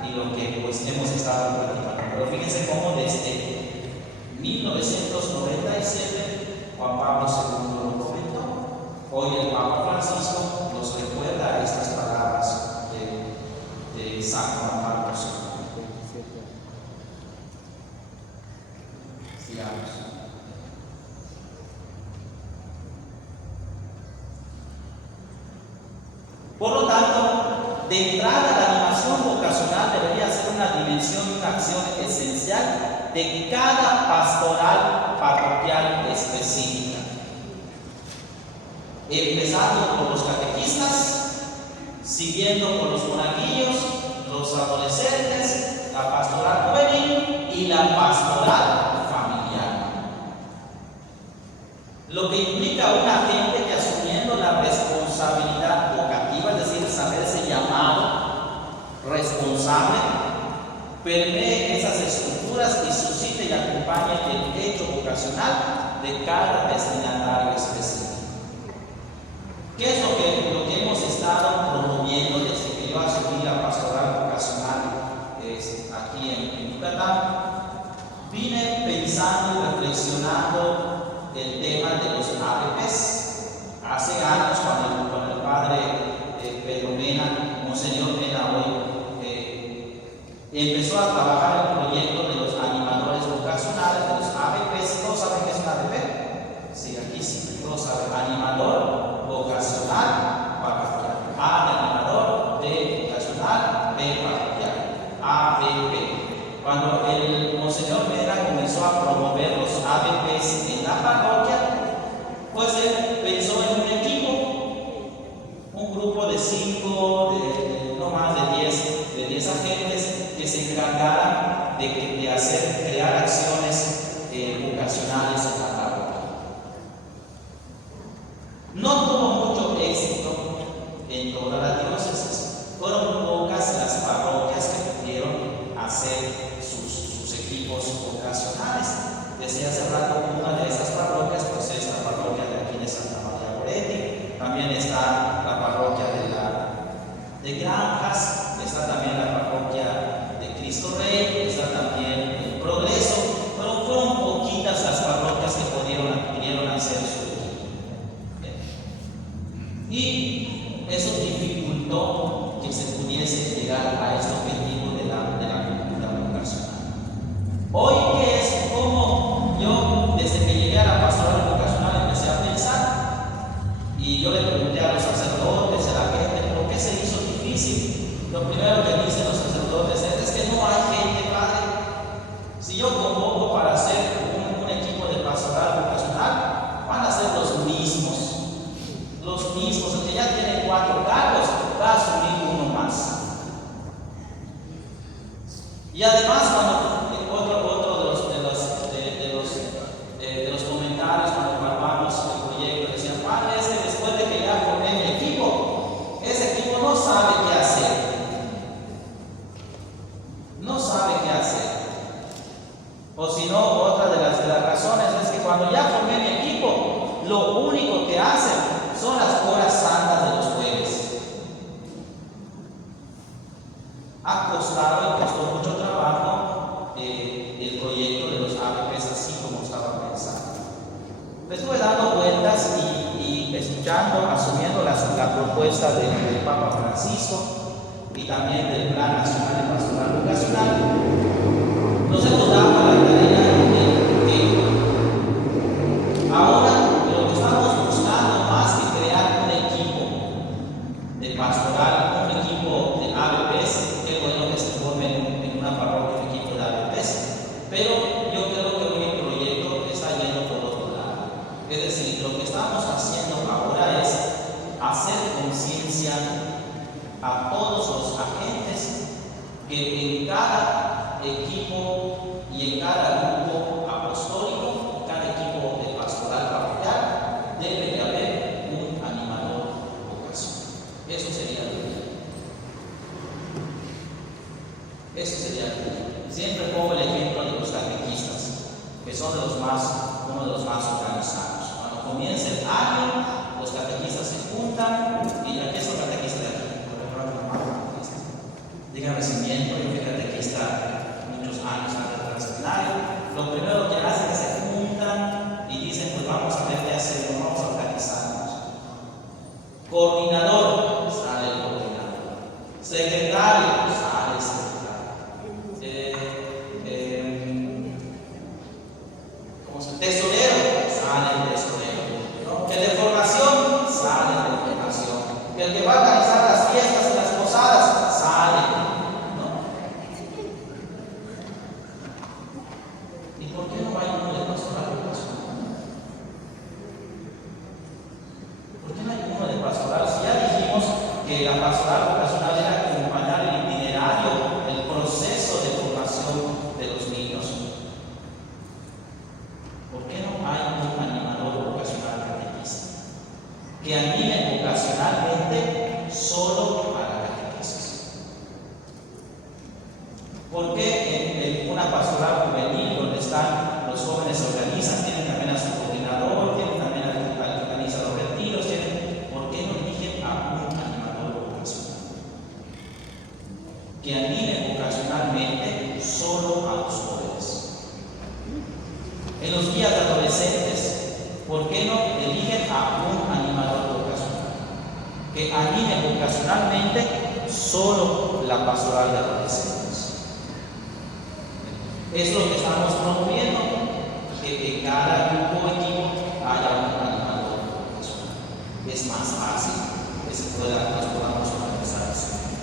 y lo que pues hemos estado platicando. Pero fíjense cómo desde 1997 Juan Pablo II lo comentó. Hoy el Papa Francisco nos recuerda estas palabras de San Juan Pablo II. Sigamos. Por lo tanto, de entrada, la animación vocacional debería ser una dimensión y una acción esencial de cada pastoral parroquial específica. Empezando por los catequistas, siguiendo por los monaguillos, los adolescentes, la pastoral juvenil y la pastoral familiar. Lo que implica un agente que, asumiendo la responsabilidad vocativa, es decir, saberse llamado responsable, permee esas estructuras y suscite y acompañe el hecho vocacional de cada destinatario específico. ¿Qué es lo que hemos estado promoviendo desde que yo asumí la pastoral vocacional aquí en Yucatán? Vine pensando y reflexionando el tema de los ABPs. Hace años, cuando el padre Pedro Mena, Monseñor Mena hoy, empezó a trabajar el proyecto de los animadores vocacionales, de los ABPs. ¿Todos saben qué es un ABP? Sí, aquí sí, todos saben. Animador vocacional parroquial. A de animador, B vocacional, B parroquial. ABP. Cuando el Monseñor Mena comenzó a promover los ABPs en la parroquia, pues él pensó en un equipo cuando ya formé mi equipo, lo único que hacen son las horas santas de los jueves. Costó mucho trabajo el proyecto de los ABPs así como estaba pensando. Me estuve dando vueltas y escuchando, asumiendo la propuesta del Papa Francisco y también del Plan Nacional de Pastoral Vocacional. Nos hemos dado a la tarea de que ahora lo que estamos buscando más que crear un equipo de pastoral, un equipo de ABPs, qué bueno que se forme en una parroquia un equipo de ABPs, pero yo creo que hoy el proyecto está yendo por otro lado. Es decir, lo que estamos haciendo ahora es hacer conciencia a todos los agentes que en cada equipo y en cada grupo apostólico, cada equipo de pastoral parroquial, debe de haber un animador vocacional. Eso sería el día. Eso sería el día. Siempre pongo el ejemplo de los catequistas, que son uno de los más organizados. Cuando comienza el año, los catequistas se juntan y aquí son catequistas de aquí. Díganme si miento, yo fui catequista muchos años antes del seminario. Lo primero que hacen es se juntan y dicen, pues vamos a ver qué hacemos, vamos a organizarnos. Coordinador, sale el coordinador. Secretario, sale el secretario. Tesorero, sale el tesorero. ¿No? El de formación, sale el de formación. El que va a organizar las fiestas y las posadas, sale. ¿No? ¿Y por qué no hay uno de pastoral vocacional? ¿Por qué no hay uno de pastoral? Si ya dijimos que la pastoral vocacional era acompañar el itinerario, el proceso de formación de los niños. ¿Por qué no hay un animador vocacional catequista que anime vocacionalmente solo para catequesis? ¿Por qué en una pastoral juvenil donde están los jóvenes se organizan, tienen también a su coordinador, tienen también al que organiza los retiros, ¿por qué no eligen a un animador vocacional que anime vocacionalmente solo a los jóvenes? En los días de adolescentes, ¿por qué no eligen a un animador vocacional que anime vocacionalmente solo la pastoral de adolescentes? Es lo que estamos promoviendo, que en cada grupo o equipo haya un animador vocacional. Es más fácil que nos podamos organizar así.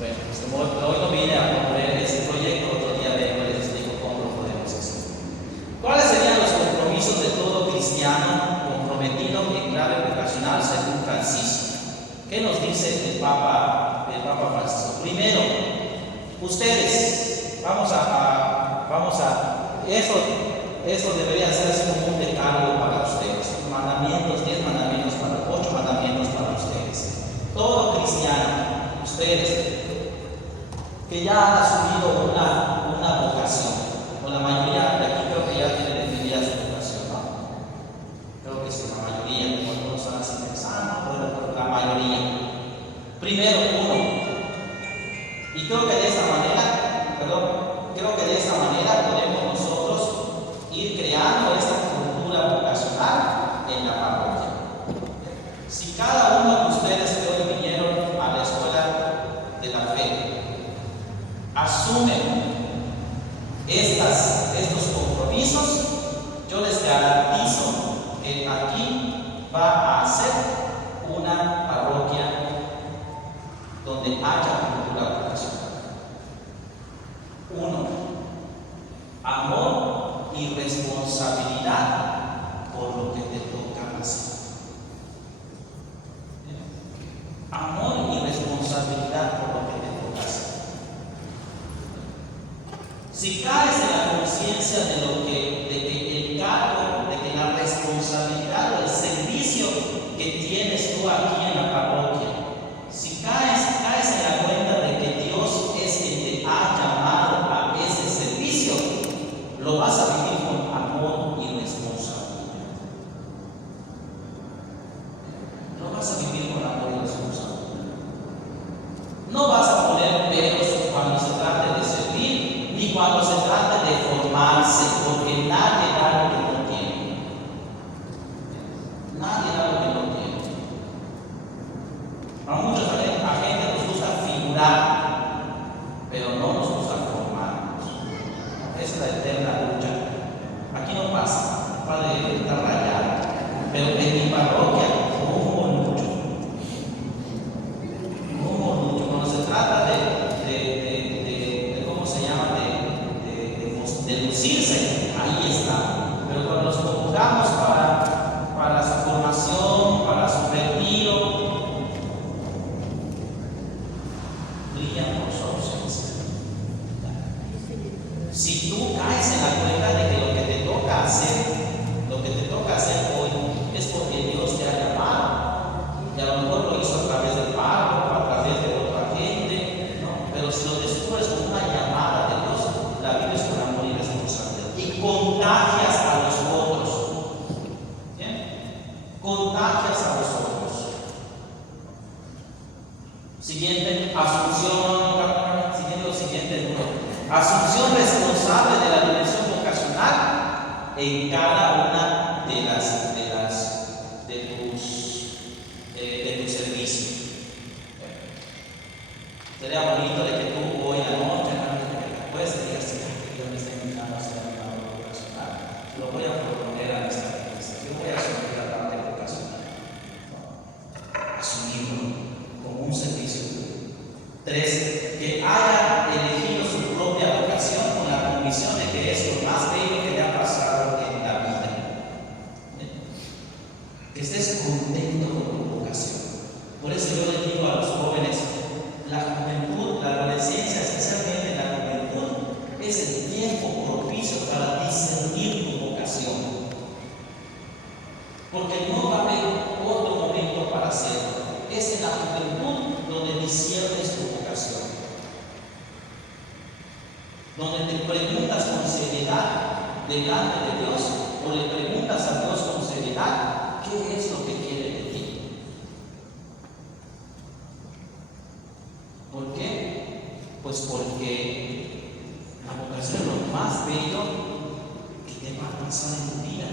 Bueno, hoy no vine a promover ese proyecto, otro día vengo y les explico cómo lo podemos hacer. ¿Cuáles serían los compromisos de todo cristiano comprometido en clave vocacional según Francisco? ¿Qué nos dice el Papa Francisco? Primero, ustedes, eso debería ser así como un decálogo para ustedes. Mandamientos, 10 mandamientos para 8 mandamientos para ustedes. Todo cristiano, ustedes, que ya han asumido una vocación, o la mayoría de aquí creo que ya tienen definida su vocación, ¿no? Creo que es la mayoría, como todos están así pensando, pero la mayoría. Primero, uno. Y creo que de esta manera podemos nosotros ir creando esta cultura vocacional en la parroquia. Si cada uno de ustedes que hoy vinieron a la escuela de la fe asumen estos compromisos, yo les garantizo que aquí va a ser una parroquia donde haya cultura vocacional. Uno, amor y responsabilidad por lo que te toca hacer. Amor y responsabilidad por lo que te toca hacer. Si caes en la conciencia de que el cargo, de que la responsabilidad o el servicio que tienes tú aquí en la parroquia, si caes en la cuenta de que Dios es quien te ha llamado a ese servicio, lo vas a vivir con amor y responsabilidad. padre está rayado. Pero en mi parroquia, como mucho. Cuando se trata de ¿cómo se llama? De lucirse, ahí está. Pero cuando nos convocamos para su formación, para su retiro, brillan por su ausencia. Si tú caes en la cuenta de que lo que te toca hacer hoy es porque Dios te ha llamado, y a lo mejor lo hizo a través del párroco, a través de otra gente, ¿no? Pero si lo descubres como una llamada de Dios, la vives con amor y responsabilidad y contagias a los otros. ¿Bien? Contagias a los otros. Siguiente, asunción responsable de la dimensión vocacional en cada una de tus servicios. Sería bonito de que tú hoy en la noche, antes de que te acuestes, digas: Dios me está invitando a ser animador vocacional. Lo voy a proponer a nuestra iglesia. Yo voy a asumir la parte vocacional. Asumirlo como un servicio. 3. Que haya elegido su propia vocación con la convicción de que es lo más bello que le ha pasado en la vida. Que estés contento con tu vocación. Por eso yo les digo a los jóvenes: la juventud, la adolescencia, especialmente la juventud, es el tiempo propicio para discernir tu vocación. Porque no va a haber otro momento para hacerlo. Es en la juventud donde disciernes tu vocación. Donde te preguntas con seriedad delante de Dios, o le preguntas a Dios con seriedad: ¿qué es lo que quiere de ti? ¿Por qué? Pues porque la vocación es lo más bello que te va a pasar en tu vida.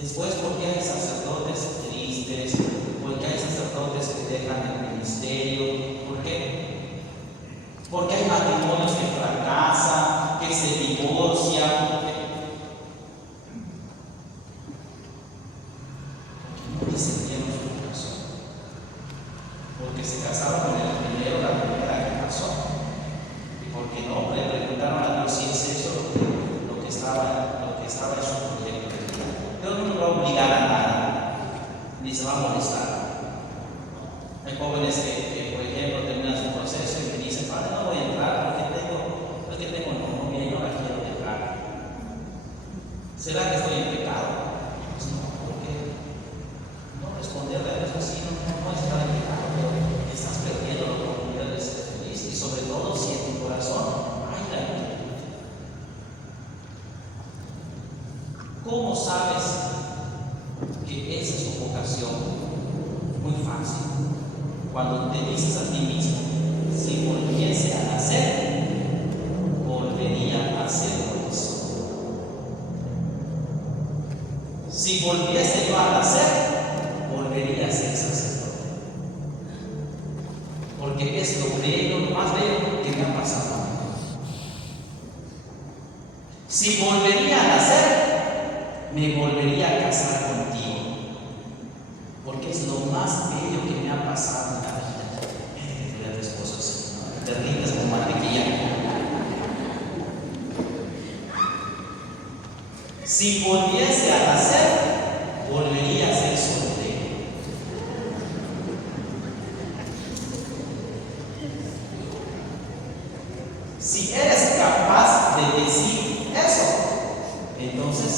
Después, porque hay sacerdotes tristes, porque hay sacerdotes que dejan el ministerio. ¿Por qué? Porque hay matrimonios que fracasan, que se divorcian. Porque no discernieron su vocación. Porque se casaron con el primero, la primera que casó. Y porque no le preguntaron a Dios si es eso lo que estaba en su proyecto. Dios no nos va a obligar a nada, ni se va a molestar. Hay jóvenes que, por ejemplo, terminan su proceso y me dicen: Padre, no voy a entrar porque tengo novia y no la quiero dejar. ¿Será que estoy en pecado? Pues no, porque no responderle a Dios así no es estar en pecado, pero estás perdiendo la oportunidad de ser feliz, y sobre todo si en tu corazón hay la luz. ¿Cómo sabes que esa es tu vocación? Muy fácil. Cuando te dices a ti mismo: si volviese a nacer, volvería a ser eso. Si volviese yo a nacer, volvería a ser sacerdote. Porque es lo bello, lo más bello que me ha pasado. Si volvería a nacer, me volvería a casar contigo, porque es lo más bello que me ha pasado en la vida. De esposos, ¿no? Te rindes con mantequilla. Si volviese a nacer, volvería a ser soltero. Si eres capaz de decir eso, entonces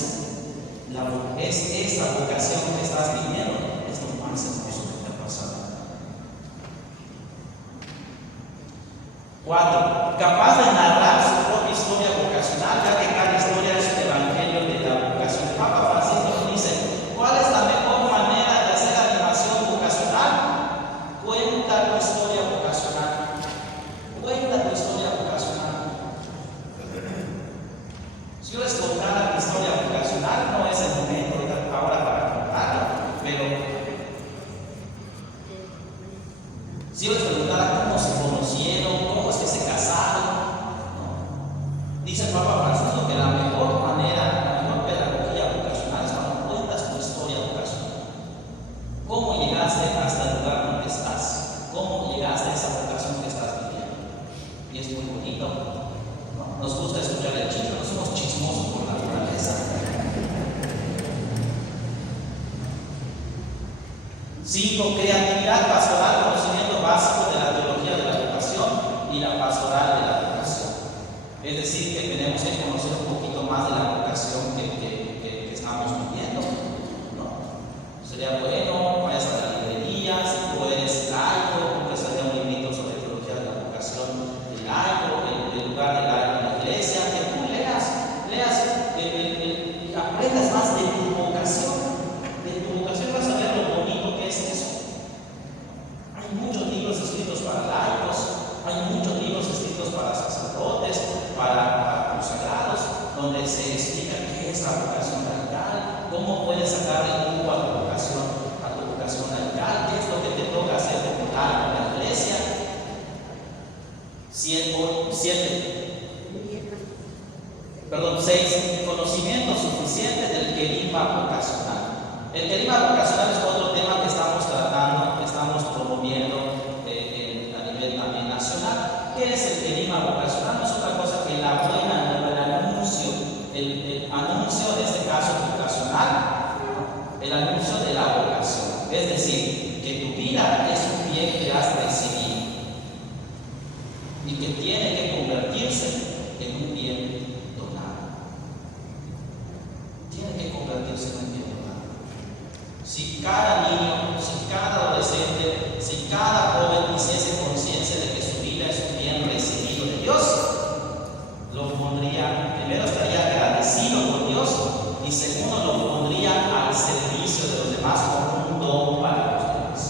es esta vocación que estás viviendo, es lo más hermoso que te ha pasado. 4. Capaz de narrar su propia historia vocacional, ya que cada historia es un evangelio de la vocación. Papa Francisco dice: ¿cuál es la mejor manera de hacer animación vocacional? Cuenta tu historia vocacional. Cuenta tu historia vocacional. Si yo les contara mi historia vocacional, no es el momento ahora para contarlo, pero si yo les preguntara cómo se conocieron, cómo es que se casaron, no, Dice el Papa Francisco que la mejor manera, la mejor pedagogía vocacional es cuando cuentas tu historia vocacional. ¿Cómo llegaste hasta el lugar donde estás? ¿Cómo llegaste a esa vocación que estás viviendo? Y es muy bonito, ¿no? Nos gusta escuchar el chisme, no somos chismosos por naturaleza. 5. Creatividad pastoral, conocimiento básico de la teología de la educación y la pastoral de la educación. Es decir, que tenemos que conocer un poquito más de la vocación que estamos viviendo, ¿no? Sería bueno, vayas a la librería, si tú eres laico, compres allá un librito sobre teología de la vocación del laico, el lugar del laico en la iglesia, que tú leas, aprendas más de tu vocación. Vas a ver lo bonito que es eso. Hay muchos libros escritos para laicos, hay muchos libros escritos para sacerdotes, para consagrados, donde se explica qué es la vocación laical, cómo puedes sacarle jugo a tu vocación laical, qué es lo que te toca hacer como laico en la iglesia. 6. Conocimiento suficiente del querigma vocacional. El querigma vocacional es otro tema que estamos tratando, que estamos promoviendo a nivel también nacional. ¿Qué es el querigma vocacional? No es otra cosa que la buena nueva, el anuncio en este caso vocacional, el anuncio de la vocación. Es decir, que tu vida es un bien que has recibido y que tiene que convertirse en un bien donado. Tiene que convertirse en un bien donado. Si cada niño, si cada adolescente, si cada joven hiciese conciencia de que su vida es un bien recibido de Dios, lo pondría, primero estaría agradecido con Dios y segundo lo pondría al servicio de los demás como un don para los demás.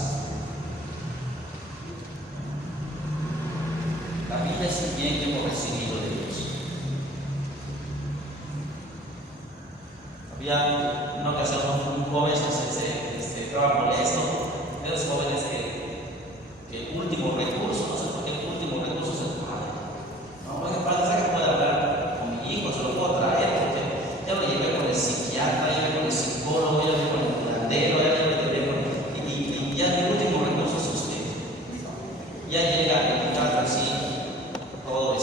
La vida es un bien que hemos recibido de Dios. Había una ocasión un joven estaba molesto, de los jóvenes que el último recurso, no sé por qué el último recurso es el padre. No, porque el padre sabe que puede hablar con mi hijo, se lo puedo traer, porque ya lo llevé con el psiquiatra, ya lo llevé con el psicólogo, ya lo llevé con el curandero, ya lo llevé y ya el último recurso es usted. Ya llega el muchacho así, todo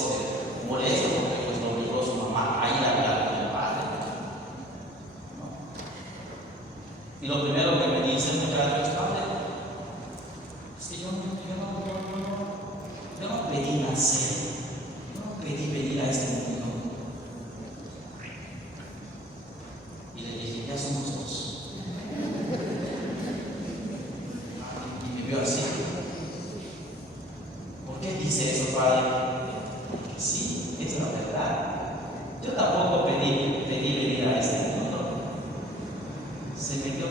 molesto, porque pues lo obligó su mamá a ir a hablar con el padre. Y lo primero que me dice el muchacho es: padre, si yo no pedí nacer, yo no pedí venir a este mundo. Y le dije: ya somos dos. Y me vio así: ¿por qué dice eso, padre? Porque sí, es la verdad. Yo tampoco pedí venir a este mundo. Se me dio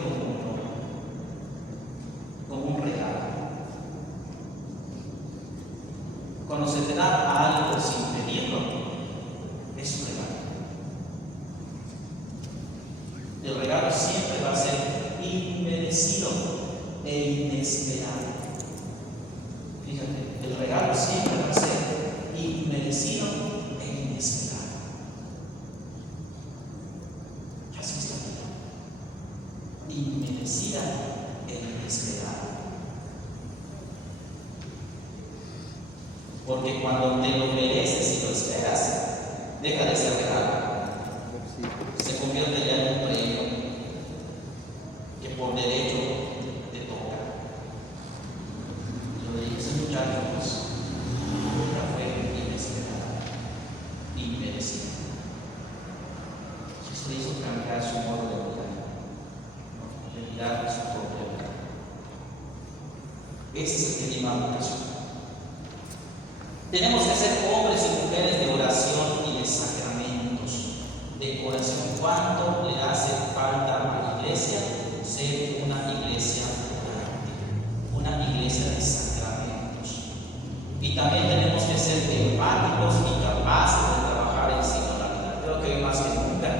como un regalo. Cuando se te da algo sin pedirlo, es un regalo. El regalo siempre va a ser inmerecido e inesperado. Fíjate, el regalo siempre va a ser inmerecido e inesperado. Así es la vida. Inmerecida e inesperada. Porque cuando te lo mereces y lo esperas, deja de ser regalo. Se convierte ya en un premio que por derecho te toca. Lo de ese muchacho, pues, nunca fue inesperada, inmerecida. Eso le hizo cambiar su modo de vida, de mirar su propia vida. Ese es el que llama vocación. Tenemos que ser hombres y mujeres de oración y de sacramentos. De oración, ¿cuánto le hace falta a la iglesia? Ser una iglesia orante, una iglesia de sacramentos. Y también tenemos que ser empáticos y capaces de trabajar en sinodalidad. Creo que hoy más que nunca,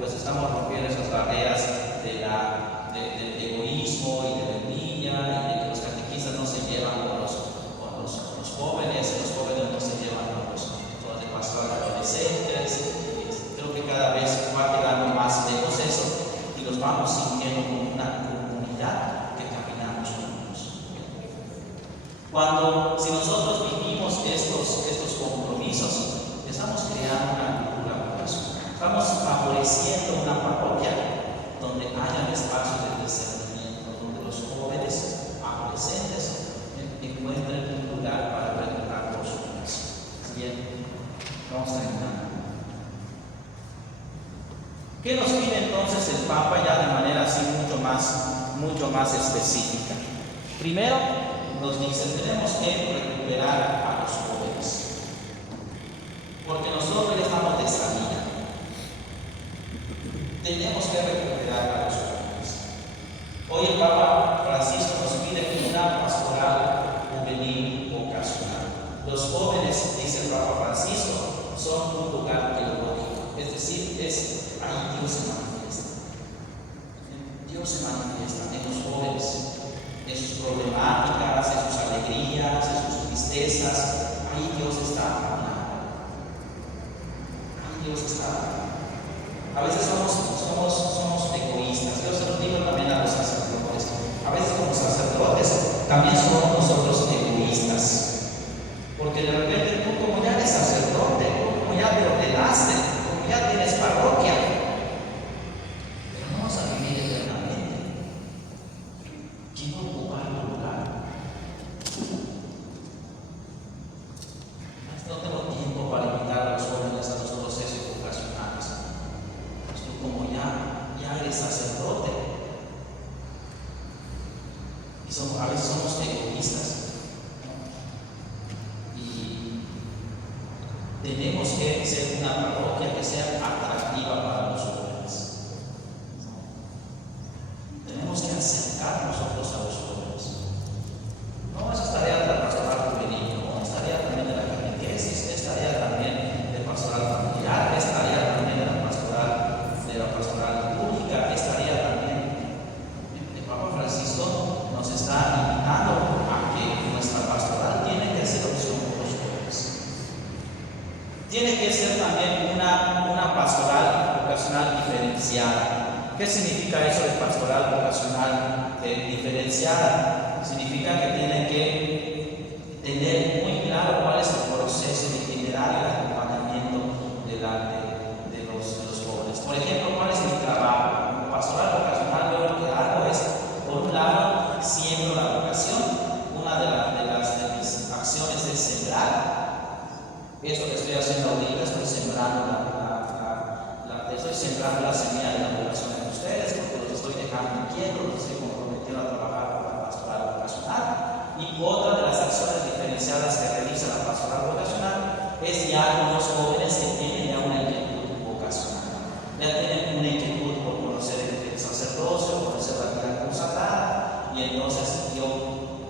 pues estamos rompiendo esas barreras del egoísmo y de la envidia y de que los catequistas no se llevan con los jóvenes, los jóvenes no se llevan con los de pastoral adolescentes, Vamos terminando. ¿Qué nos pide entonces el Papa ya de manera así mucho más específica? Primero, nos dice, tenemos que recuperar a los jóvenes, porque nosotros ya estamos de salida. Tenemos que recuperar a los jóvenes. Hoy el Papa Francisco nos pide una pastoral juvenil vocacional. Los jóvenes, dice el Papa Francisco, son un lugar teológico, es decir, ahí Dios se manifiesta. Dios se manifiesta en los jóvenes, en sus problemáticas, en sus alegrías, en sus tristezas. Ahí Dios está hablando. Ahí Dios está hablando. A veces somos egoístas. Yo se lo digo también a los sacerdotes. A veces como sacerdotes también somos nosotros egoístas. Porque de repente tú, como ya eres sacerdote, como ya te ordenaste, como ya tienes parroquia, pero no vas a vivir eternamente. ¿Quién va a ocupar tu lugar? No tengo tiempo para invitar a los jóvenes a los procesos vocacionales. Pues tú, como ya eres sacerdote, y a veces somos egoístas. Tenemos que ser una parroquia que sea atractiva para los jóvenes. Tenemos que acercar nosotros a los jóvenes. No es tarea de la pastoral juvenil, no es tarea también de la catequesis, es tarea también de pastoral familiar, es tarea también de la pastoral pública, es tarea también. El Papa Francisco nos está invitando a que nuestra pastoral tiene que hacer opción por los jóvenes. Tiene que ser también una pastoral vocacional diferenciada. ¿Qué significa eso de pastoral vocacional diferenciada? Significa que tiene que tener muy claro cuál es el proceso de itinerario de acompañamiento de los jóvenes. Por ejemplo, ¿cuál es mi trabajo? Como pastoral vocacional, yo lo que hago es, por un lado, siembro la vocación. Una de mis acciones es sembrar. Esto que estoy haciendo ahorita, estoy sembrando la semilla de la vocación en ustedes, porque los estoy dejando inquietos, los estoy comprometiendo a trabajar con la pastoral vocacional. Y otra de las acciones diferenciadas que realiza la pastoral vocacional es ya con los jóvenes que tienen ya una inquietud vocacional. Ya tienen una inquietud por conocer el sacerdocio, conocer la vida consagrada, y entonces yo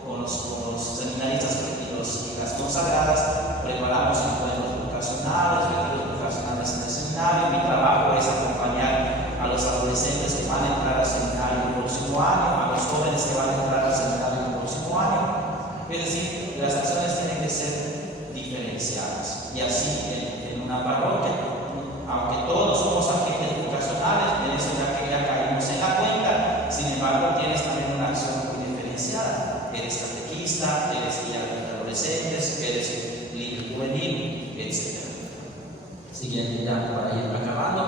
con los seminaristas y las consagradas preparamos encuentros vocacionales, retiros vocacionales en el seminario. Mi trabajo es acompañar a los adolescentes que van a entrar al seminario el próximo año, a los jóvenes que van a entrar al seminario el próximo año. Es decir, las acciones tienen que ser diferenciadas. Y así en una parroquia, aunque todos somos agentes vocacionales, en eso ya caímos en la cuenta, sin embargo tienes también una acción muy diferenciada. Eres catequista, eres guía de adolescentes, eres líder juvenil, etc. Siguiente, ya para ir acabando.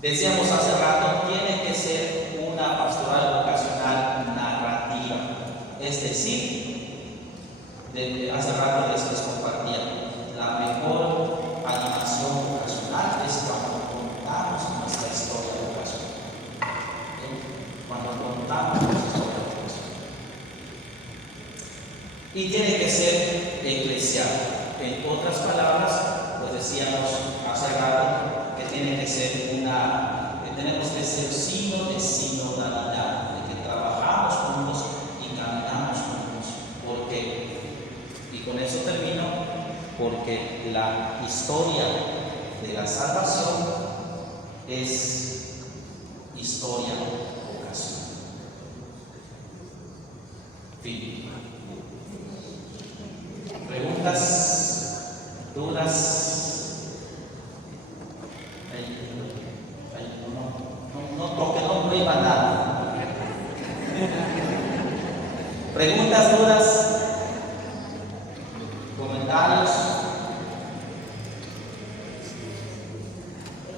Decíamos hace rato, tiene que ser una pastoral vocacional narrativa. Es decir, hace rato les compartía, la mejor animación vocacional es cuando contamos nuestra historia vocacional. Cuando contamos nuestra historia vocacional. Y tiene que ser eclesial. En otras palabras, pues decíamos hace rato que tiene que ser tenemos que ser signo de sinodalidad, de que trabajamos juntos y caminamos juntos. ¿Por qué? Y con eso termino, porque la historia de la salvación es historia vocacional. Fin. ¿Preguntas? ¿Dudas? No toque, no prohíba nada. ¿Preguntas, dudas? ¿Comentarios?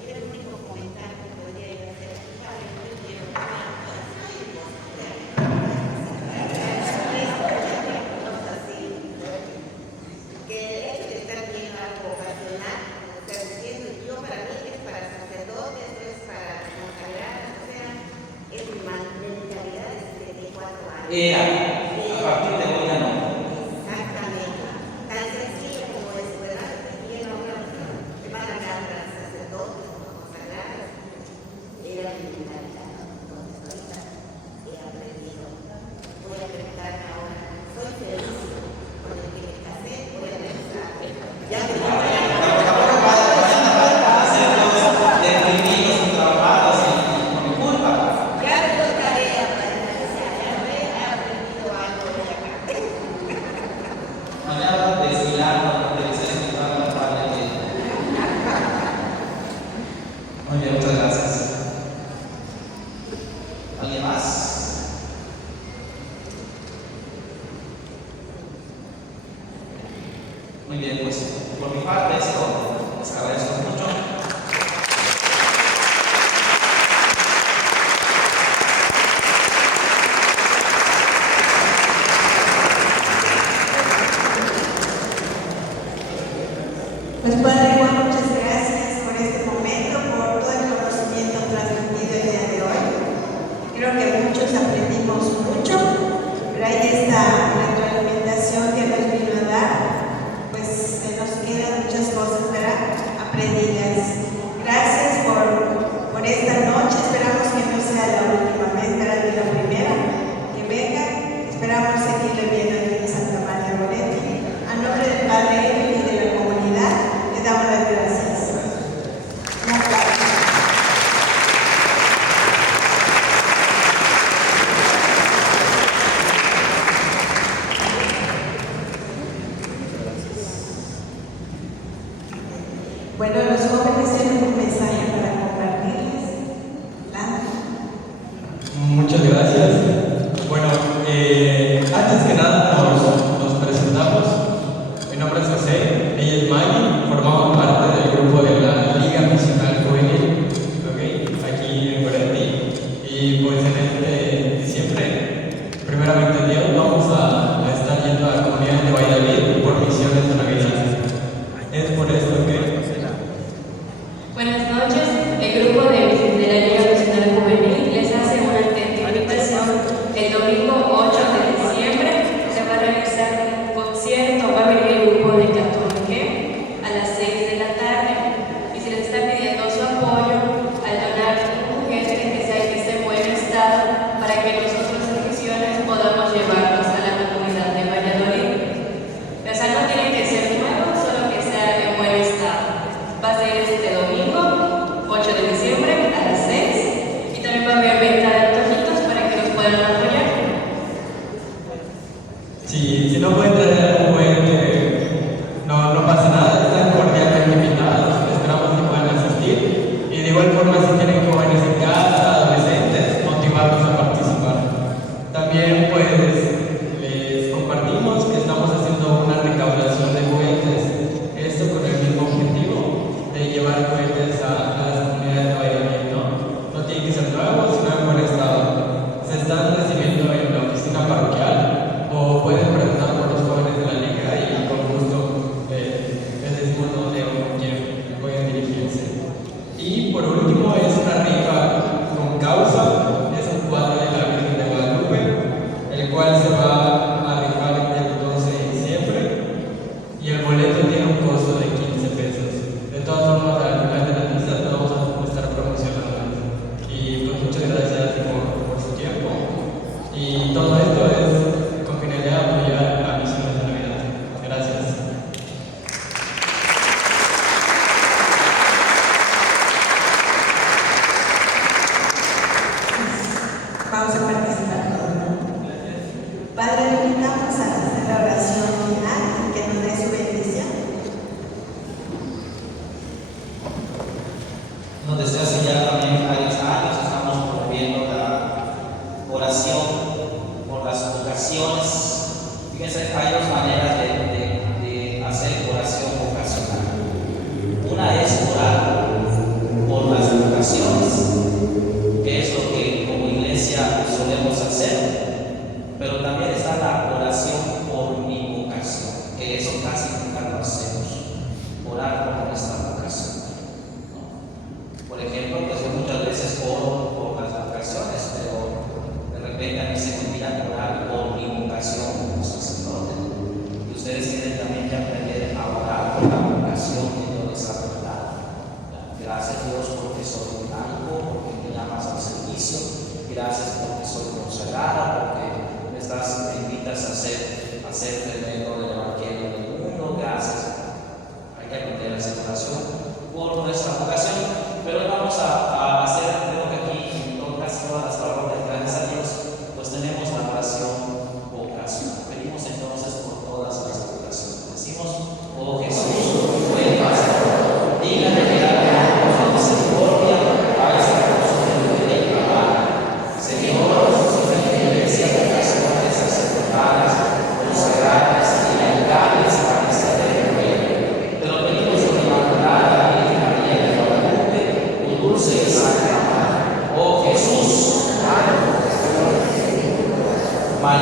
El único comentario que podría ir a hacer que el hecho de Era, a partir de hoy ya no. Exactamente. Tan sencillo como es, ¿verdad? Y en oración te van a dar las sacerdotes, consagrados. Era mi mentalidad. Entonces ahorita he aprendido. Voy a preguntarme ahora. Soy feliz con el que me casé. Voy a pensar. Ya me Tampoco vayan a hacerlos deprimidos, traumados y por mi culpa. ya me dio tarea para analizar. Ya he aprendido algo de acá. Mañana desfilando de ser espiritual con Padre de Muy bien, muchas gracias. ¿Alguien más? Muy bien, pues por mi parte esto, les agradezco mucho. Pues Padre Juan, muchas gracias por este momento, por todo el conocimiento transmitido el día de hoy. Creo que muchos aprendimos mucho, pero ahí esta retroalimentación que nos vino a dar, pues se nos quedan muchas cosas, ¿verdad? Aprendidas. Gracias por esta noche, esperamos que no sea la última vez, ¿verdad? Ni la primera que venga. Esperamos seguirle viendo aquí en Santa María Goretti. A nombre del Padre y de la comunidad, le damos las gracias. Un aplauso. Bueno, los jóvenes tienen un mensaje para compartirles. Lando. Muchas gracias. Bueno, antes que nada nos presentamos. Mi nombre es José, ella es Maggie, formamos parte del grupo de la Liga Misional Juvenil, ¿ok? Aquí en Goretti. Y pues en este diciembre, primeramente Dios, vamos a estar yendo a la comunidad de Valladolid por misiones de Navidad. Es por esto que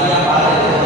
familia padre de